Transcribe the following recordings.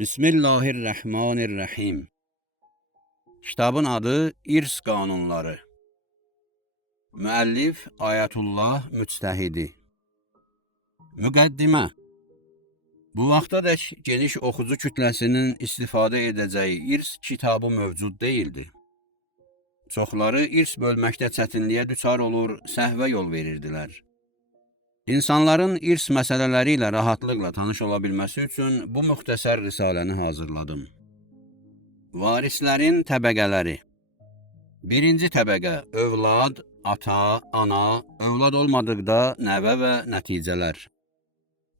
Bismillahirrahmanirrahim. Kitabın adı İrs Qanunları. Müəllif Ayətullah Müctəhidi. Müqəddimə. Bu vaxtadək geniş oxucu kütləsinin istifadə edəcəyi İrs kitabı mövcud deyildi. Çoxları İrs bölməkdə çətinliyə düçar olur, səhvə yol verirdilər. İnsanların İrs məsələləri ilə rahatlıqla tanış ola bilməsi üçün bu müxtəsər risaləni hazırladım. Varislərin təbəqələri. Birinci təbəqə: övlad, ata, ana, övlad olmadıqda nəvə və nəticələr.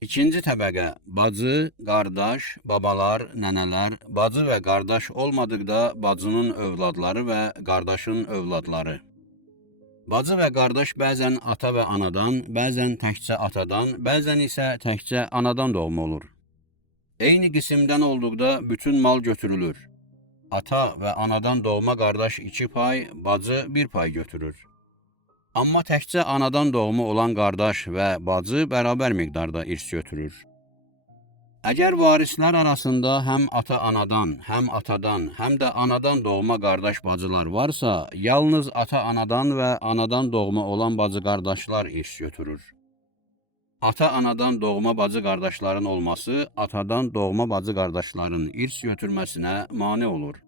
İkinci təbəqə: bacı, qardaş, babalar, nənələr, bacı və qardaş olmadıqda bacının övladları və qardaşın övladları. Bacı və qardaş bəzən ata və anadan, bəzən təkcə atadan, bəzən isə təkcə anadan doğma olur. Eyni qisimdən olduqda bütün mal götürülür. Ata və anadan doğma qardaş 2 pay, bacı 1 pay götürür. Amma təkcə anadan doğma olan qardaş və bacı bərabər miqdarda irs götürür. Əgər varislər arasında həm ata-anadan, həm atadan, həm də anadan doğma qardaş bacılar varsa, yalnız ata-anadan və anadan doğma olan bacı-qardaşlar irs götürür. Ata-anadan doğma bacı-qardaşların olması, atadan doğma bacı-qardaşların irs götürməsinə mane olur.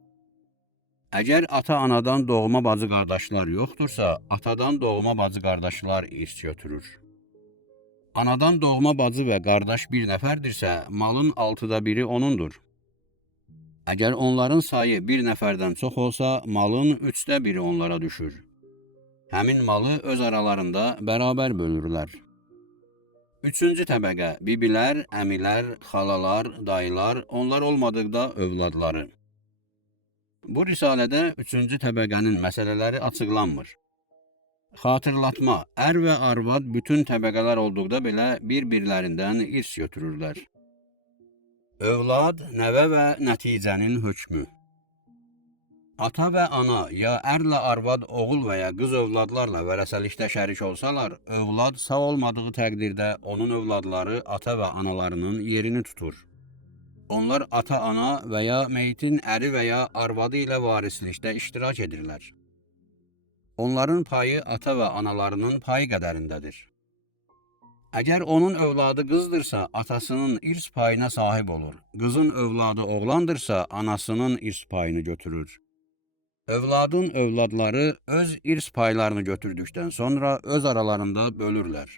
Əgər ata-anadan doğma bacı-qardaşlar yoxdursa, atadan doğma bacı-qardaşlar irs götürür. Anadan doğma bacı və qardaş bir nəfərdirsə, malın 6da 1-i onundur. Əgər onların sayı bir nəfərdən çox olsa, malın 3də 1-i onlara düşür. Həmin malı öz aralarında bərabər bölürlər. Üçüncü təbəqə: bibilər, əmilər, xalalar, dayılar, onlar olmadıqda övladları. Bu risalədə üçüncü təbəqənin məsələləri açıqlanmır. Xatırlatma: ər və arvad bütün təbəqələr olduqda belə bir-birlərindən irs götürürlər. Övlad, nəvə və nəticənin hökmü. Ata və ana ya ərlə arvad oğul və ya qız övladlarla vərəsəlikdə şərik olsalar, övlad sağ olmadığı təqdirdə onun övladları ata və analarının yerini tutur. Onlar ata-ana və ya meyitin əri və ya arvadı ilə varislikdə iştirak edirlər. Onların payı ata və analarının payı qədərindədir. Əgər onun övladı qızdırsa, atasının irs payına sahib olur. Qızın övladı oğlandırsa, anasının irs payını götürür. Övladın övladları öz irs paylarını götürdükdən sonra öz aralarında bölürlər.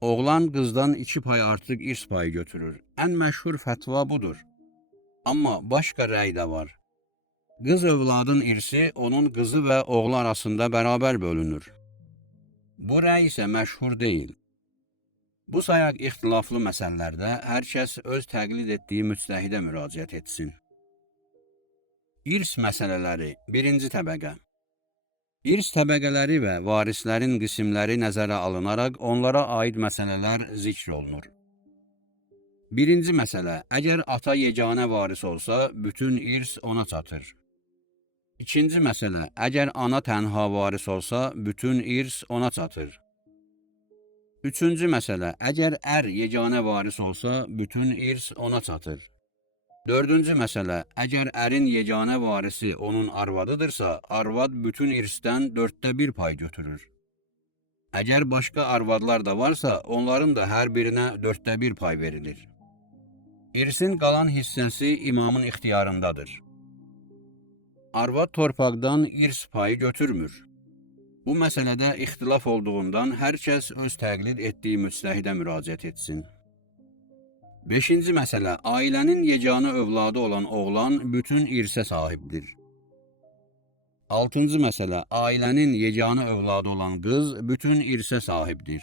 Oğlan qızdan 2 pay artıq irs payı götürür. Ən məşhur fətva budur. Amma başqa rəy də var. Qız övladın irsi onun qızı və oğlu arasında bərabər bölünür. Bu rəy isə məşhur deyil. Bu sayaq ixtilaflı məsələlərdə hər kəs öz təqlid etdiyi müctəhidə müraciət etsin. İrs məsələləri. Birinci təbəqə. İrs təbəqələri və varislərin qismləri nəzərə alınaraq onlara aid məsələlər zikr olunur. Birinci məsələ: əgər ata yeganə varis olsa, bütün irs ona çatır. İkinci məsələ: əgər ana tənha varis olsa, bütün irs ona çatır. Üçüncü məsələ: əgər ər yeganə varis olsa, bütün irs ona çatır. Dördüncü məsələ: əgər ərin yeganə varisi onun arvadıdırsa, arvad bütün irsdən 4də 1 pay götürür. Əgər başqa arvadlar da varsa, onların da hər birinə 4də 1 pay verilir. İrsin qalan hissəsi imamın ixtiyarındadır. Arvad torpaqdan irs payı götürmür. Bu məsələdə ixtilaf olduğundan hər kəs öz təqlid etdiyi müctəhidə müraciət etsin. Beşinci məsələ: ailənin yeganə övladı olan oğlan bütün irsə sahibdir. Altıncı məsələ: ailənin yeganə övladı olan qız bütün irsə sahibdir.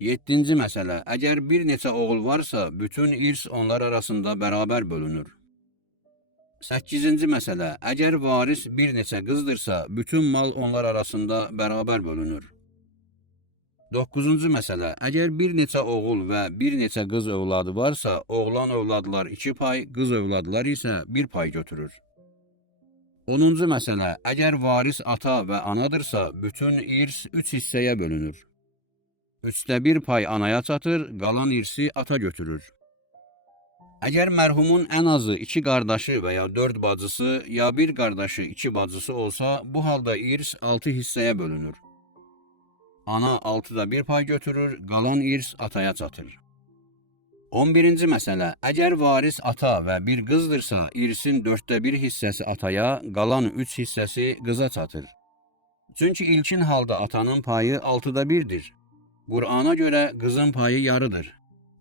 Yeddinci məsələ: əgər bir neçə oğul varsa, bütün irs onlar arasında bərabər bölünür. 8-ci məsələ: əgər varis bir neçə qızdırsa, bütün mal onlar arasında bərabər bölünür. 9-cu məsələ: əgər bir neçə oğul və bir neçə qız övladı varsa, oğlan övladlar 2 pay, qız övladlar isə 1 pay götürür. 10-cu məsələ: əgər varis ata və anadırsa, bütün irs 3 hissəyə bölünür. 3də 1 pay anaya çatır, qalan irsi ata götürür. Əgər mərhumun ən azı 2 qardaşı və ya 4 bacısı ya 1 qardaşı 2 bacısı olsa, bu halda irs 6 hissəyə bölünür. Ana 6'da 1 pay götürür, qalan irs ataya çatır. 11-ci məsələ. Əgər varis ata və bir qızdırsa, irsin 4'də 1 hissəsi ataya, qalan 3 hissəsi qıza çatır. Çünki ilkin halda atanın payı 6'da 1'dir. Qur'ana görə qızın payı yarıdır.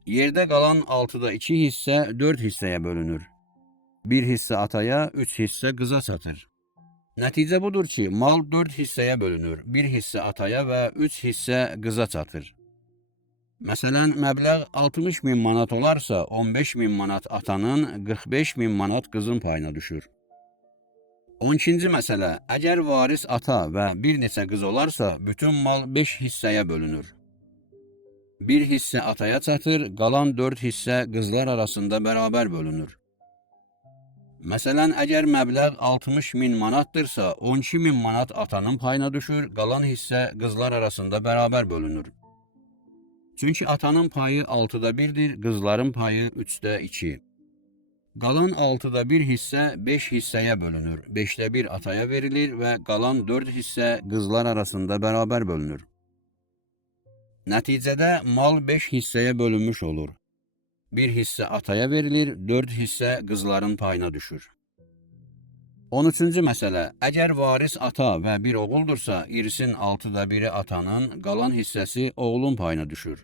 Yerdə qalan 6'da 2 hissə 4 hissəyə bölünür. 1 hissə ataya, 3 hissə qıza çatır. Nəticə budur ki, mal 4 hissəyə bölünür. 1 hissə ataya və 3 hissə qıza çatır. Məsələn, məbləğ 60.000 manat olarsa, 15.000 manat atanın, 45.000 manat qızın payına düşür. 12-ci məsələ. Əgər varis ata və bir neçə qız olarsa, bütün mal 5 hissəyə bölünür. 1 hissə ataya çatır, qalan 4 hissə qızlar arasında bərabər bölünür. Məsələn, əgər məbləğ 60.000 manatdırsa, 12.000 manat atanın payına düşür, qalan hissə qızlar arasında bərabər bölünür. Çünki atanın payı 6'da 1'dir, qızların payı 3'də 2. Qalan 6'da 1 hissə 5 hissəyə bölünür. 5'də 1 ataya verilir və qalan 4 hissə qızlar arasında bərabər bölünür. Nəticədə mal 5 hissəyə bölünmüş olur. 1 hissə ataya verilir, 4 hissə qızların payına düşür. 13-cü məsələ. Əgər varis ata və bir oğuldursa, irsin 6'da 1'i atanın, qalan hissəsi oğlun payına düşür.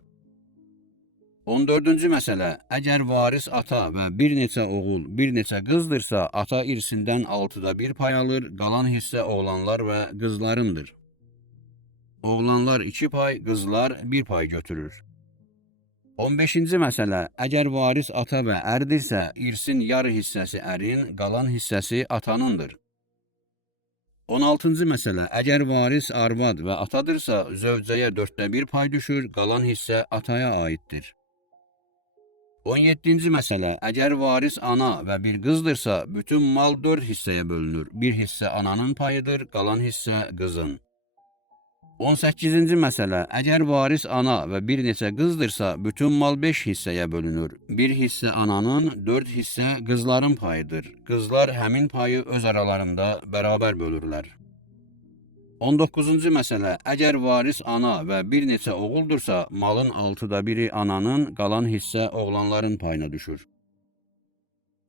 14-cü məsələ. Əgər varis ata və bir neçə oğul, bir neçə qızdırsa, ata irsindən 6'da 1 pay alır, qalan hissə oğlanlar və qızlarındır. Oğlanlar 2 pay, qızlar 1 pay götürür. 15-ci məsələ. Əgər varis ata və ərdirsə, irsin yarı hissəsi ərin, qalan hissəsi atanındır. 16-cı məsələ. Əgər varis arvad və atadırsa, zövcəyə 4'də 1 pay düşür, qalan hissə ataya aiddir. 17-ci məsələ. Əgər varis ana və bir qızdırsa, bütün mal 4 hissəyə bölünür. 1 hissə ananın payıdır, qalan hissə qızın. 18-ci məsələ. Əgər varis ana və bir neçə qızdırsa, bütün mal 5 hissəyə bölünür. 1 hissə ananın, 4 hissə qızların payıdır. Qızlar həmin payı öz aralarında bərabər bölürlər. 19-cu məsələ. Əgər varis ana və bir neçə oğuldursa, malın 6'da 1'i ananın, qalan hissə oğlanların payına düşür.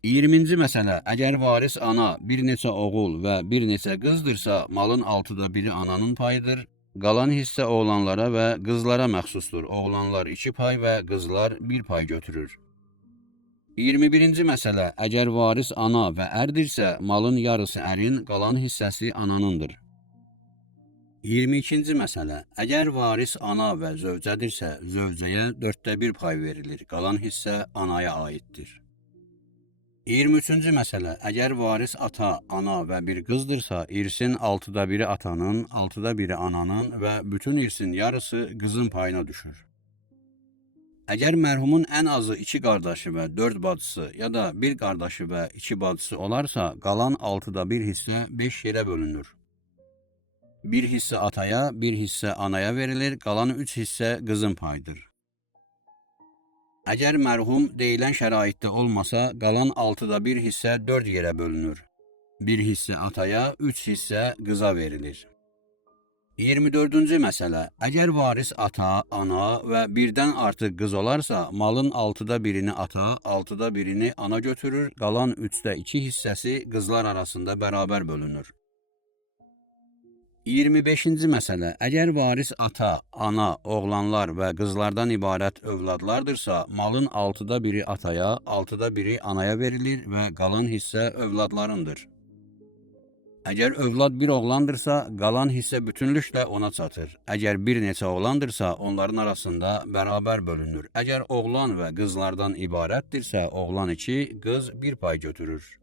20-ci məsələ. Əgər varis ana, bir neçə oğul və bir neçə qızdırsa, malın 6'da 1'i ananın payıdır. Qalan hissə oğlanlara və qızlara məxsusdur. Oğlanlar 2 pay və qızlar 1 pay götürür. 21-ci məsələ. Əgər varis ana və ərdirsə, malın yarısı ərin, qalan hissəsi ananındır. 22-ci məsələ. Əgər varis ana və zövcədirsə, zövcəyə 4'də 1 pay verilir. Qalan hissə anaya aiddir. 23-cü məsələ. Əgər varis ata, ana və bir qızdırsa, irsin 6'da 1'i atanın, 6'da 1'i ananın və bütün irsin yarısı qızın payına düşür. Əgər mərhumun ən azı 2 qardaşı və 4 bacısı ya da 1 qardaşı və 2 bacısı olarsa, qalan 6'da 1 hissə 5 yerə bölünür. 1 hissə ataya, 1 hissə anaya verilir, qalan 3 hissə qızın payıdır. Əgər mərhum deyilən şəraitdə olmasa, qalan 6'da 1 hissə 4 yerə bölünür. 1 hissə ataya, 3 hissə qıza verilir. 24-cü məsələ. Əgər varis ata, ana və birdən artıq qız olarsa, malın 6'da 1'ini ata, 6'da 1'ini ana götürür, qalan 3'də 2 hissəsi qızlar arasında bərabər bölünür. 25-ci məsələ. Əgər varis ata, ana, oğlanlar və qızlardan ibarət övladlardırsa, malın 6'da 1'i ataya, 6'da 1'i anaya verilir və qalan hissə övladlarındır. Əgər övlad bir oğlandırsa, qalan hissə bütünlüklə ona çatır. Əgər bir neçə oğlandırsa, onların arasında bərabər bölünür. Əgər oğlan və qızlardan ibarətdirsə, oğlan 2, qız 1 pay götürür.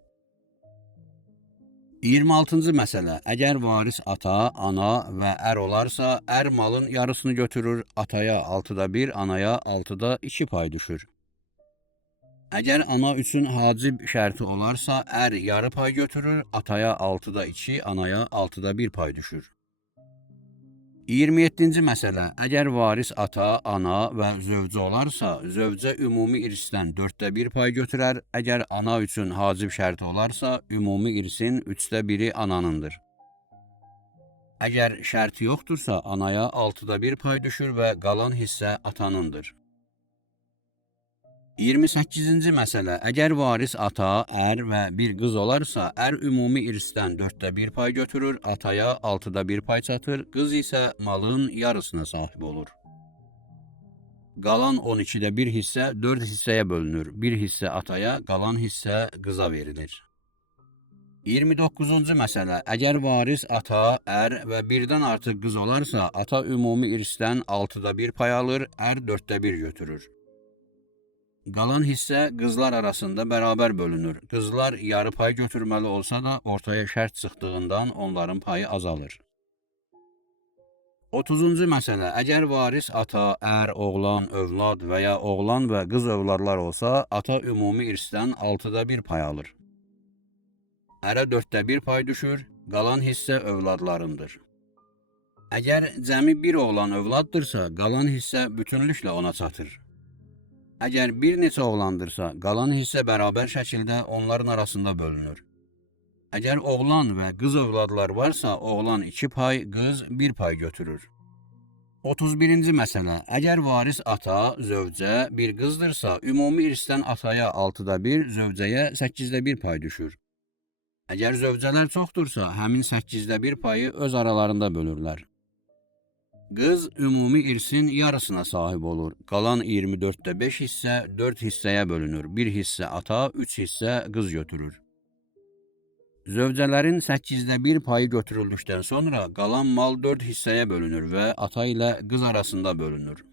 26-cı məsələ. Əgər varis ata, ana və ər olarsa, ər malın yarısını götürür, ataya 6'da 1, anaya 6'da 2 pay düşür. Əgər ana üçün hacib şərti olarsa, ər yarı pay götürür, ataya 6'da 2, anaya 6'da 1 pay düşür. 27-ci məsələ. Əgər varis ata, ana və zövcə olarsa, zövcə ümumi irsdən 1/4 pay götürər. Əgər ana üçün hacib şərti olarsa, ümumi irsin 1/3 ananındır. Əgər şərt yoxdursa, anaya 1/6 pay düşür və qalan hissə atanındır. 28-ci məsələ. Əgər varis ata, ər və bir qız olarsa, ər ümumi irsdən 1/4 pay götürür, ataya 1/6 pay çatır, qız isə malın yarısına sahib olur. Qalan 12-də 1 hissə 4 hissəyə bölünür. Bir hissə ataya, qalan hissə qıza verilir. 29-cu məsələ. Əgər varis ata, ər və birdən artıq qız olarsa, ata ümumi irsdən 1/6 pay alır, ər 1/4 götürür. Qalan hissə qızlar arasında bərabər bölünür. Qızlar yarı pay götürməli olsa da, ortaya şərt çıxdığından onların payı azalır. 30-cu məsələ. Əgər varis ata, ər, oğlan, övlad və ya oğlan və qız övladlar olsa, ata ümumi irsdən 1/6 pay alır. Ərə 1/4 pay düşür, qalan hissə övladlarındır. Əgər cəmi bir oğlan övladdırsa, qalan hissə bütünlüklə ona çatır. Əgər bir neçə oğlandırsa, qalan hissə bərabər şəkildə onların arasında bölünür. Əgər oğlan və qız övladlar varsa, oğlan 2 pay, qız 1 pay götürür. 31-ci məsələ. Əgər varis ata, zövcə, bir qızdırsa, ümumi irsdən ataya 1/6, zövcəyə 8/1 pay düşür. Əgər zövcələr çoxdursa, həmin 8/1 payı öz aralarında bölürlər. Qız ümumi irsin yarısına sahib olur. Qalan 24/5 hissə 4 hissəyə bölünür. Bir hissə ata, 3 hissə qız götürür. Zövcələrin 8/1 payı götürüldükdən sonra qalan mal 4 hissəyə bölünür və ata ilə qız arasında bölünür.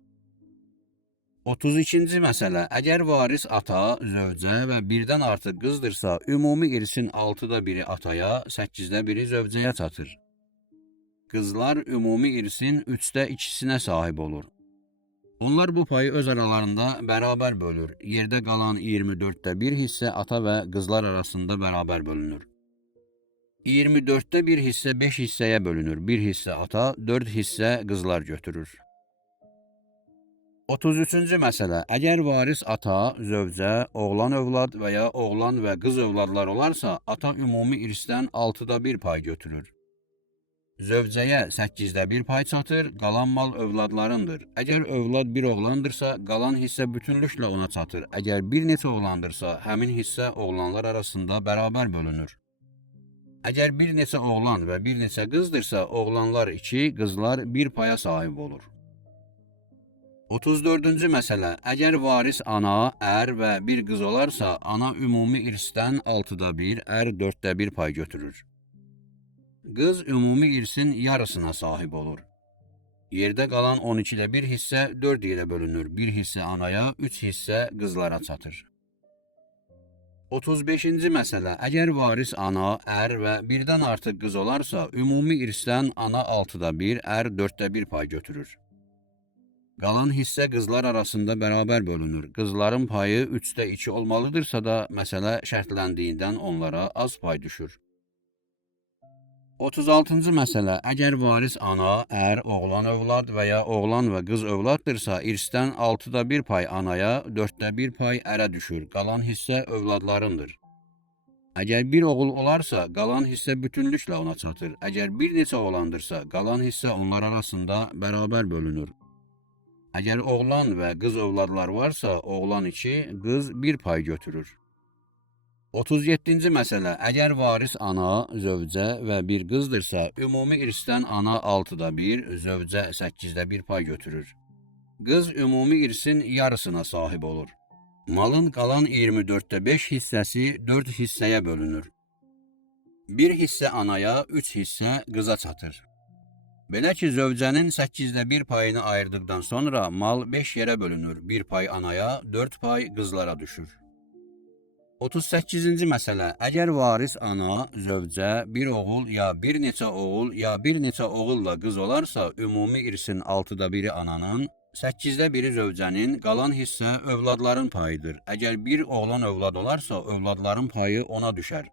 32-ci məsələ. Əgər varis ata, zövcə və birdən artıq qızdırsa, ümumi irsin 6/1 ataya, 8/1 zövcəyə çatır. Qızlar ümumi irsin 3/2-sinə sahib olur. Onlar bu payı öz aralarında bərabər bölür. Yerdə qalan 24/1 hissə ata və qızlar arasında bərabər bölünür. 24/1 hissə 5 hissəyə bölünür. Bir hissə ata, 4 hissə qızlar götürür. 33-cü məsələ. Əgər varis ata, zövcə, oğlan övlad və ya oğlan və qız övladlar olarsa, ata ümumi irsdən 6/1 pay götürür. Zövcəyə 8/1 pay çatır, qalan mal övladlarındır. Əgər övlad bir oğlandırsa, qalan hissə bütünlüklə ona çatır. Əgər bir neçə oğlandırsa, həmin hissə oğlanlar arasında bərabər bölünür. Əgər bir neçə oğlan və bir neçə qızdırsa, oğlanlar 2, qızlar 1 paya sahib olur. 34-cü məsələ. Əgər varis ana, ər və bir qız olarsa, ana ümumi irsdən 6/1, ər 4/1 pay götürür. Qız ümumi irsin yarısına sahib olur. Yerdə qalan 12/1 hissə 4 yerə bölünür. Bir hissə anaya, 3 hissə qızlara çatır. 35-ci məsələ. Əgər varis ana, ər və birdən artıq qız olarsa, ümumi irsdən ana 6/1, ər 4/1 pay götürür. Qalan hissə qızlar arasında bərabər bölünür. Qızların payı 3/2 olmalıdırsa da, məsələ şərtləndiyindən onlara az pay düşür. 36-cı məsələ. Əgər varis ana, ər, oğlan övlad və ya oğlan və qız övladdırsa, irsdən 6/1 pay anaya, 4/1 pay ərə düşür. Qalan hissə övladlarındır. Əgər bir oğul olarsa, qalan hissə bütünlüklə ona çatır. Əgər bir neçə oğlandırsa, qalan hissə onlar arasında bərabər bölünür. Əgər oğlan və qız övladlar varsa, oğlan 2, qız 1 pay götürür. 37-ci məsələ. Əgər varis ana, zövcə və bir qızdırsa, ümumi irsdən ana 6/1, zövcə 8/1 pay götürür. Qız ümumi irsin yarısına sahib olur. Malın qalan 24/5 hissəsi 4 hissəyə bölünür. Bir hissə anaya, 3 hissə qıza çatır. Belə ki, zövcənin 8/1 payını ayırdıqdan sonra mal 5 yerə bölünür. 1 pay anaya, 4 pay qızlara düşür. 38-ci məsələ. Əgər varis ana, zövcə, bir oğul ya bir neçə oğul ya bir neçə oğulla qız olarsa, ümumi irsin 6/1 ananın, 8/1 zövcənin, qalan hissə övladların payıdır. Əgər bir oğlan övlad olarsa, övladların payı ona düşər.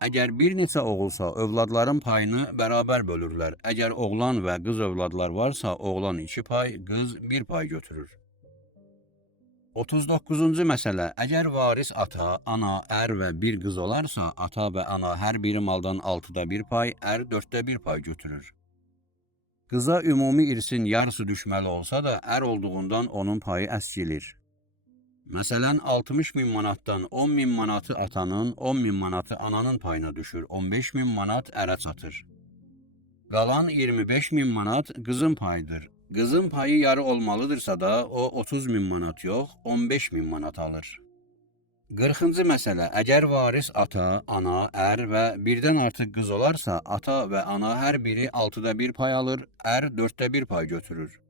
Əgər bir neçə oğulsa, övladların payını bərabər bölürlər. Əgər oğlan və qız övladlar varsa, oğlan 2 pay, qız 1 pay götürür. 39-cu məsələ. Əgər varis ata, ana, ər və bir qız olarsa, ata və ana hər biri maldan 6-da 1 pay, ər 4-də 1 pay götürür. Qıza ümumi irsin yarısı düşməli olsa da, ər olduğundan onun payı əskilir. Məsələn, 60.000 manatdan 10.000 manatı atanın, 10.000 manatı ananın payına düşür, 15.000 manat ərə çatır. Qalan 25.000 manat qızın payıdır. Qızın payı yarı olmalıdırsa da, o 30.000 manat yox, 15.000 manat alır. 40-cı məsələ. Əgər varis ata, ana, ər və birdən artıq qız olarsa, ata və ana hər biri 6-da 1 pay alır, ər 4-də 1 pay götürür.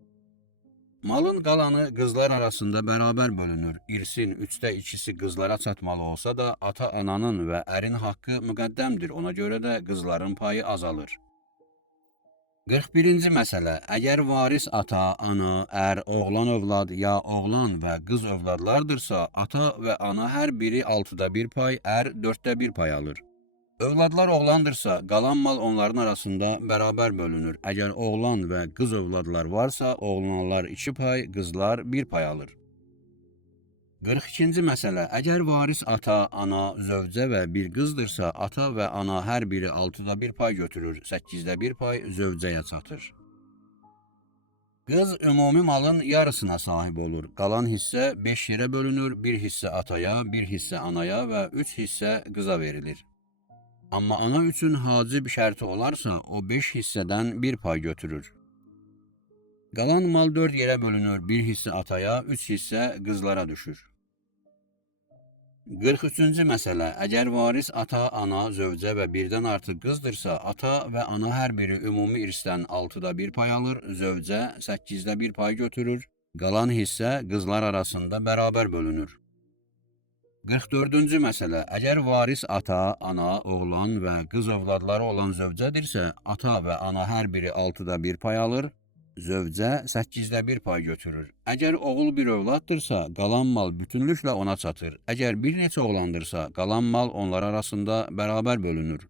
Malın qalanı qızlar arasında bərabər bölünür. İrsin 3-də 2-si qızlara çatmalı olsa da, ata, ananın və ərin haqqı müqəddəmdir. Ona görə də qızların payı azalır. 41-ci məsələ. Əgər varis ata, ana, ər, oğlan övlad ya oğlan və qız övladlardırsa, ata və ana hər biri 6-da 1 pay, ər 4-də 1 pay alır. Övladlar oğlandırsa, qalan mal onların arasında bərabər bölünür. Əgər oğlan və qız övladlar varsa, oğlanlar 2 pay, qızlar 1 pay alır. 42-ci məsələ. Əgər varis ata, ana, zövcə və bir qızdırsa, ata və ana hər biri 6-da 1 pay götürür, 8-də 1 pay zövcəyə çatır. Qız ümumi malın yarısına sahib olur. Qalan hissə 5 yerə bölünür, 1 hissə ataya, 1 hissə anaya və 3 hissə qıza verilir. Amma ana üçün hacib şərti olarsa, o 5 hissədən 1 pay götürür. Qalan mal 4 yerə bölünür, 1 hissə ataya, 3 hissə qızlara düşür. 43-cü məsələ. Əgər varis ata, ana, zövcə və birdən artıq qızdırsa, ata və ana hər biri ümumi irsdən 6-da 1 pay alır, zövcə 8-də 1 pay götürür, qalan hissə qızlar arasında bərabər bölünür. 44-cü məsələ. Əgər varis ata, ana, oğlan və qız övladları olan zövcədirsə, ata və ana hər biri 6-da 1 pay alır, zövcə 8-də 1 pay götürür. Əgər oğul bir övladdırsa, qalan mal bütünlüklə ona çatır. Əgər bir neçə oğlandırsa, qalan mal onlar arasında bərabər bölünür.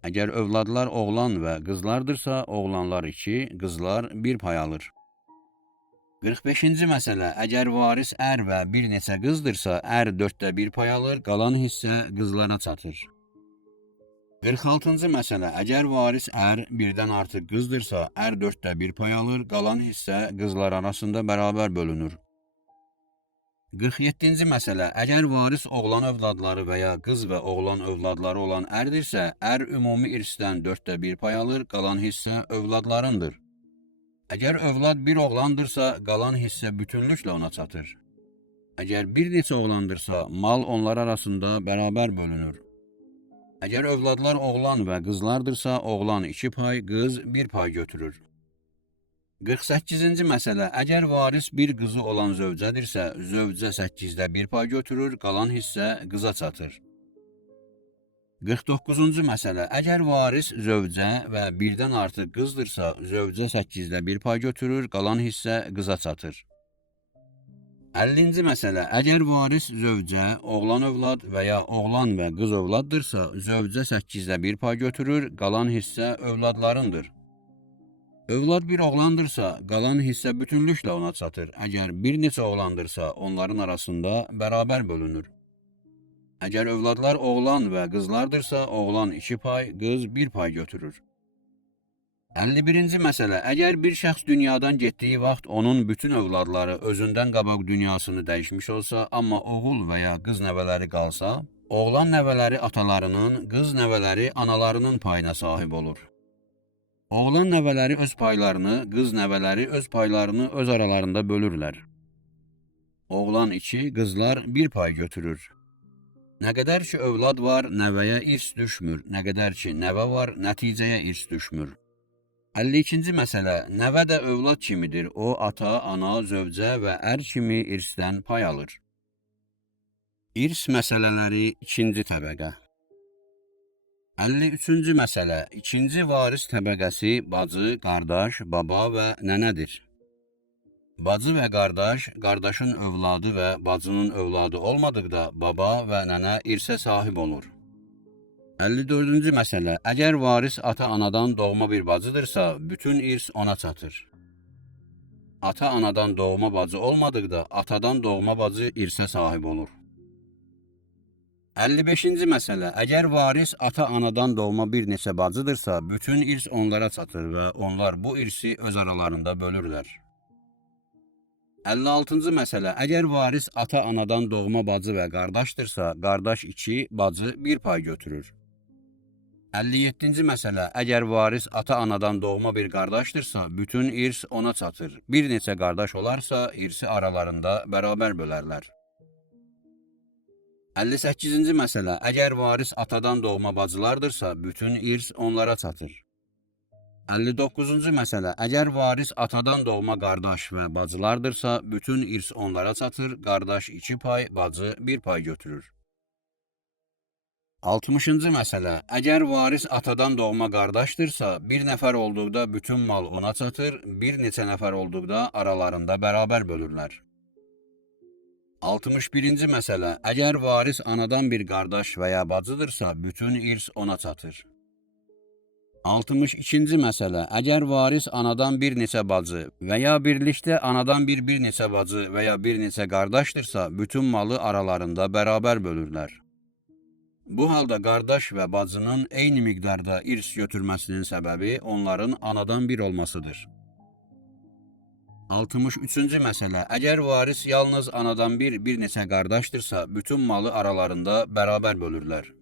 Əgər övladlar oğlan və qızlardırsa, oğlanlar 2, qızlar 1 pay alır. 45-ci məsələ. Əgər varis ər və bir neçə qızdırsa, ər 4-də 1 pay alır, qalan hissə qızlara çatır. 46-cı məsələ. Əgər varis ər birdən artıq qızdırsa, ər 4-də 1 pay alır, qalan hissə qızlar arasında bərabər bölünür. 47-ci məsələ. Əgər varis oğlan övladları və ya qız və oğlan övladları olan ərdirsə, ər ümumi irsdən 4-də 1 pay alır, qalan hissə övladlarındır. Əgər övlad bir oğlandırsa, qalan hissə bütünlüklə ona çatır. Əgər bir neçə oğlandırsa, mal onlar arasında bərabər bölünür. Əgər övladlar oğlan və qızlardırsa, oğlan 2 pay, qız 1 pay götürür. 48-ci məsələ. Əgər varis bir qızı olan zövcədirsə, zövcə 8-də 1 pay götürür, qalan hissə qıza çatır. 49-cu məsələ. Əgər varis zövcə və birdən artıq qızdırsa, zövcə 8-də 1 pay götürür, qalan hissə qıza çatır. 50-ci məsələ. Əgər varis zövcə, oğlan övlad və ya oğlan və qız övladdırsa, zövcə 8-də 1 pay götürür, qalan hissə övladlarındır. Övlad bir oğlandırsa, qalan hissə bütünlüklə ona çatır. Əgər bir neçə oğlandırsa, onların arasında bərabər bölünür. Əgər övladlar oğlan və qızlardırsa, oğlan 2 pay, qız 1 pay götürür. 51-ci məsələ. Əgər bir şəxs dünyadan getdiyi vaxt onun bütün övladları özündən qabaq dünyasını dəyişmiş olsa, amma oğul və ya qız nəvələri qalsa, oğlan nəvələri atalarının, qız nəvələri analarının payına sahib olur. Oğlan nəvələri öz paylarını, qız nəvələri öz paylarını öz aralarında bölürlər. Oğlan 2, qızlar 1 pay götürür. Nə qədər ki övlad var, nəvəyə irs düşmür. Nə qədər ki nəvə var, nəticəyə irs düşmür. 52-ci məsələ. Nəvə də övlad kimidir. O, ata, ana, zövcə və ər kimi irsdən pay alır. İrs məsələləri 2-ci təbəqə. 53-cü məsələ. 2-ci varis təbəqəsi bacı, qardaş, baba və nənədir. Bacı və qardaş, qardaşın övladı və bacının övladı olmadıqda baba və nənə irsə sahib olur. 54-cü məsələ. Əgər varis ata-anadan doğma bir bacıdırsa, bütün irs ona çatır. Ata-anadan doğma bacı olmadıqda, atadan doğma bacı irsə sahib olur. 55-ci məsələ. Əgər varis ata-anadan doğma bir neçə bacıdırsa, bütün irs onlara çatır və onlar bu irsi öz aralarında bölürlər. 56-cı məsələ. Əgər varis ata-anadan doğma bacı və qardaşdırsa, qardaş 2, bacı 1 pay götürür. 57-ci məsələ. Əgər varis ata-anadan doğma bir qardaşdırsa, bütün irs ona çatır. Bir neçə qardaş olarsa, irsi aralarında bərabər bölərlər. 58-ci məsələ. Əgər varis atadan doğma bacılardırsa, bütün irs onlara çatır. 59-cu məsələ. Əgər varis atadan doğma qardaş və bacılardırsa, bütün irs onlara çatır. Qardaş 2 pay, bacı 1 pay götürür. 60-cı məsələ. Əgər varis atadan doğma qardaşdırsa, bir nəfər olduqda bütün mal ona çatır, bir neçə nəfər olduqda aralarında bərabər bölürlər. 61-ci məsələ. Əgər varis anadan bir qardaş və ya bacıdırsa, bütün irs ona çatır. 62-ci məsələ. Əgər varis anadan bir neçə bacı və ya birlikdə anadan bir neçə bacı və ya bir neçə qardaşdırsa, bütün malı aralarında bərabər bölürlər. Bu halda qardaş və bacının eyni miqdarda irs götürməsinin səbəbi onların anadan bir olmasıdır. 63-cü məsələ. Əgər varis yalnız anadan bir neçə qardaşdırsa, bütün malı aralarında bərabər bölürlər.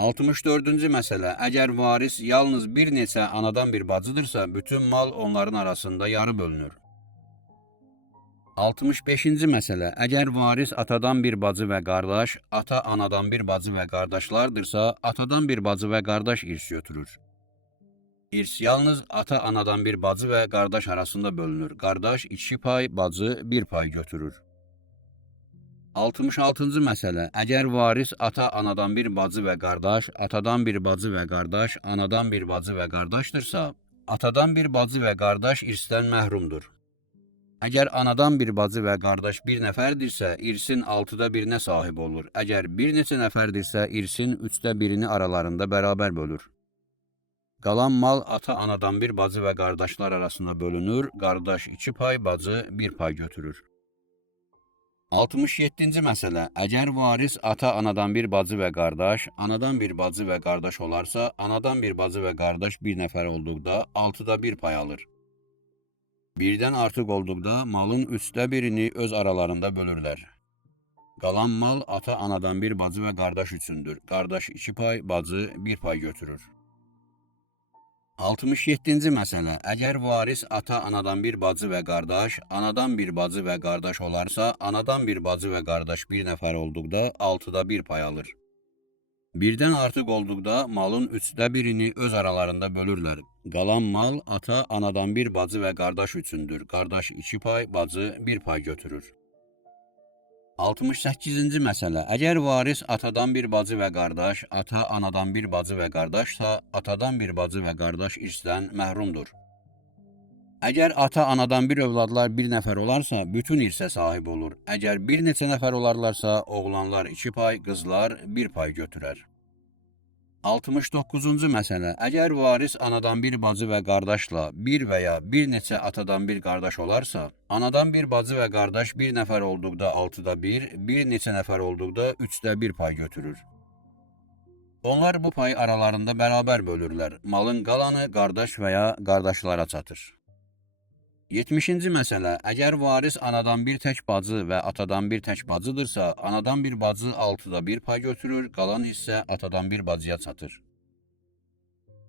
64-cü məsələ. Əgər varis yalnız bir neçə anadan bir bacıdırsa, bütün mal onların arasında yarı bölünür. 65-ci məsələ. Əgər varis atadan bir bacı və qardaş, ata-anadan bir bacı və qardaşlardırsa, atadan bir bacı və qardaş irs götürür. İrs yalnız ata-anadan bir bacı və qardaş arasında bölünür. Qardaş 2 pay, bacı 1 pay götürür. 66-cı məsələ. Əgər varis ata-anadan bir bacı və qardaş, atadan bir bacı və qardaş, anadan bir bacı və qardaşdırsa, atadan bir bacı və qardaş irsdən məhrumdur. Əgər anadan bir bacı və qardaş bir nəfərdirsə, irsin 6-da 1-nə sahib olur. Əgər bir neçə nəfərdirsə, irsin 3-də 1-ni aralarında bərabər bölür. Qalan mal ata-anadan bir bacı və qardaşlar arasında bölünür. Qardaş 2 pay, bacı 1 pay götürür. 67-ci məsələ. Əgər varis ata-anadan bir bacı və qardaş, anadan bir bacı və qardaş olarsa, anadan bir bacı və qardaş bir nəfər olduqda 6-da 1 pay alır. Birdən artıq olduqda malın 3-də 1-ni öz aralarında bölürlər. Qalan mal ata-anadan bir bacı və qardaş üçündür. Qardaş 2 pay, bacı 1 pay götürür. 67-ci məsələ. Əgər varis ata-anadan bir bacı və qardaş, anadan bir bacı və qardaş olarsa, anadan bir bacı və qardaş bir nəfər olduqda 6-da 1 pay alır. Birdən artıq olduqda malın 3-də 1-ni öz aralarında bölürlər. Qalan mal ata-anadan bir bacı və qardaş üçündür. Qardaş 2 pay, bacı 1 pay götürür. 68-ci məsələ. Əgər varis atadan bir bacı və qardaş, ata-anadan bir bacı və qardaşsa, atadan bir bacı və qardaş irsdən məhrumdur. Əgər ata-anadan bir övladlar bir nəfər olarsa, bütün irsə sahib olur. Əgər bir neçə nəfər olarlarsa, oğlanlar 2 pay, qızlar 1 pay götürər. 69-cu məsələ. Əgər varis anadan bir bacı və qardaşla bir və ya bir neçə atadan bir qardaş olarsa, anadan bir bacı və qardaş bir nəfər olduqda 6-da 1, bir neçə nəfər olduqda 3-də 1 pay götürür. Onlar bu pay aralarında bərabər bölürlər. Malın qalanı qardaş və ya qardaşlara çatır. 70-ci məsələ. Əgər varis anadan bir tək bacı və atadan bir tək bacıdırsa, anadan bir bacı 6-da 1 pay götürür, qalan isə atadan bir bacıya çatır.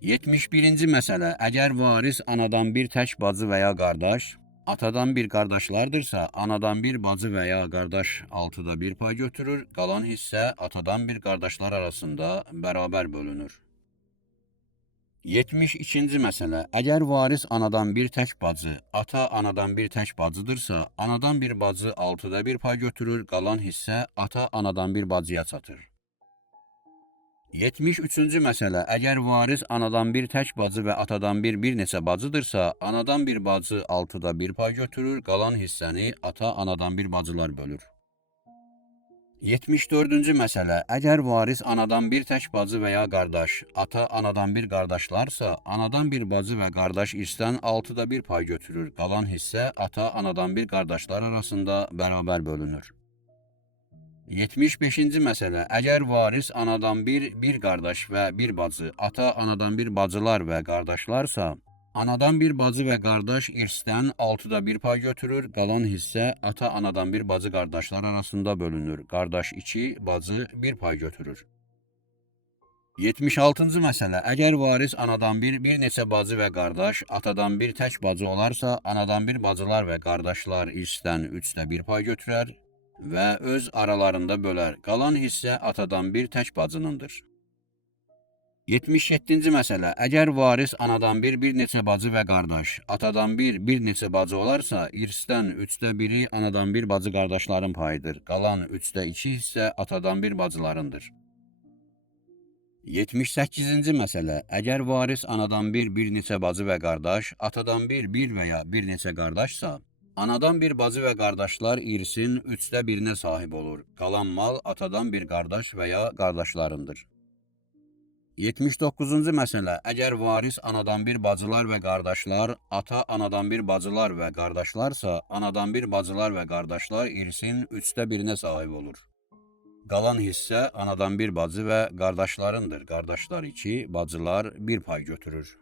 71-ci məsələ. Əgər varis anadan bir tək bacı və ya qardaş, atadan bir qardaşlardırsa, anadan bir bacı və ya qardaş 6-da 1 pay götürür, qalan hissə atadan bir qardaşlar arasında bərabər bölünür. 72-ci məsələ. Əgər varis anadan bir tək bacı, ata-anadan bir tək bacıdırsa, anadan bir bacı 6-da 1 pay götürür, qalan hissə ata-anadan bir bacıya çatır. 73-cü məsələ. Əgər varis anadan bir tək bacı və atadan bir neçə bacıdırsa, anadan bir bacı 6-da 1 pay götürür, qalan hissəni ata-anadan bir bacılar bölür. 74-cü məsələ. Əgər varis anadan bir tək bacı və ya qardaş, ata anadan bir qardaşlarsa, anadan bir bacı və qardaş irsdən 6da 1 pay götürür. Qalan hissə ata anadan bir qardaşlar arasında bərabər bölünür. 75-ci məsələ. Əgər varis anadan bir qardaş və bir bacı, ata anadan bir bacılar və qardaşlarsa, anadan bir bacı və qardaş irsdən 6da 1 pay götürür, qalan hissə ata anadan bir bacı qardaşlar arasında bölünür. Qardaş 2, bacı 1 pay götürür. 76-cı məsələ. Əgər varis anadan bir neçə bacı və qardaş, atadan bir tək bacı olarsa, anadan bir bacılar və qardaşlar irsdən 3də 1 pay götürər və öz aralarında bölər. Qalan hissə atadan bir tək bacınındır. 77-ci məsələ. Əgər varis anadan bir neçə bacı və qardaş, atadan bir neçə bacı olarsa, irsdən 3də 1-i anadan bir bacı qardaşların payıdır. Qalan 3də 2 hissə atadan bir bacılarındır. 78-ci məsələ. Əgər varis anadan bir neçə bacı və qardaş, atadan bir və ya bir neçə qardaşsa, anadan bir bacı və qardaşlar irsin 3də 1-nə sahib olur. Qalan mal atadan bir qardaş və ya qardaşlarındır. 79-cu məsələ. Əgər varis anadan bir bacılar və qardaşlar, ata anadan bir bacılar və qardaşlarsa, anadan bir bacılar və qardaşlar irsin 3də 1-nə sahib olur. Qalan hissə anadan bir bacı və qardaşlarındır. Qardaşlar 2, bacılar 1 pay götürür.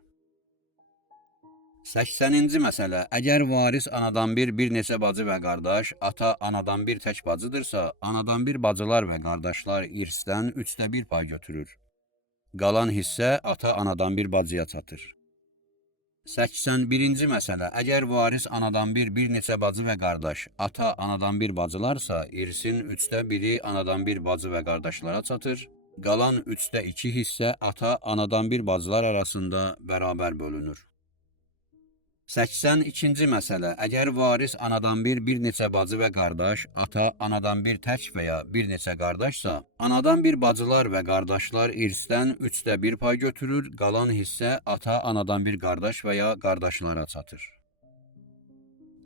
80-ci məsələ. Əgər varis anadan bir neçə bacı və qardaş, ata anadan bir tək bacıdırsa, anadan bir bacılar və qardaşlar irsdən 3də 1 pay götürür. Qalan hissə ata anadan bir bacıya çatır. 81-ci məsələ. Əgər varis anadan bir neçə bacı və qardaş, ata anadan bir bacılarsa, irsin 3də 1-i anadan bir bacı və qardaşlara çatır. Qalan 3də 2 hissə ata anadan bir bacılar arasında bərabər bölünür. 82-ci məsələ. Əgər varis anadan bir neçə bacı və qardaş, ata anadan bir tək və ya bir neçə qardaşsa, anadan bir bacılar və qardaşlar irsdən 3də 1 pay götürür, qalan hissə ata anadan bir qardaş və ya qardaşlara çatır.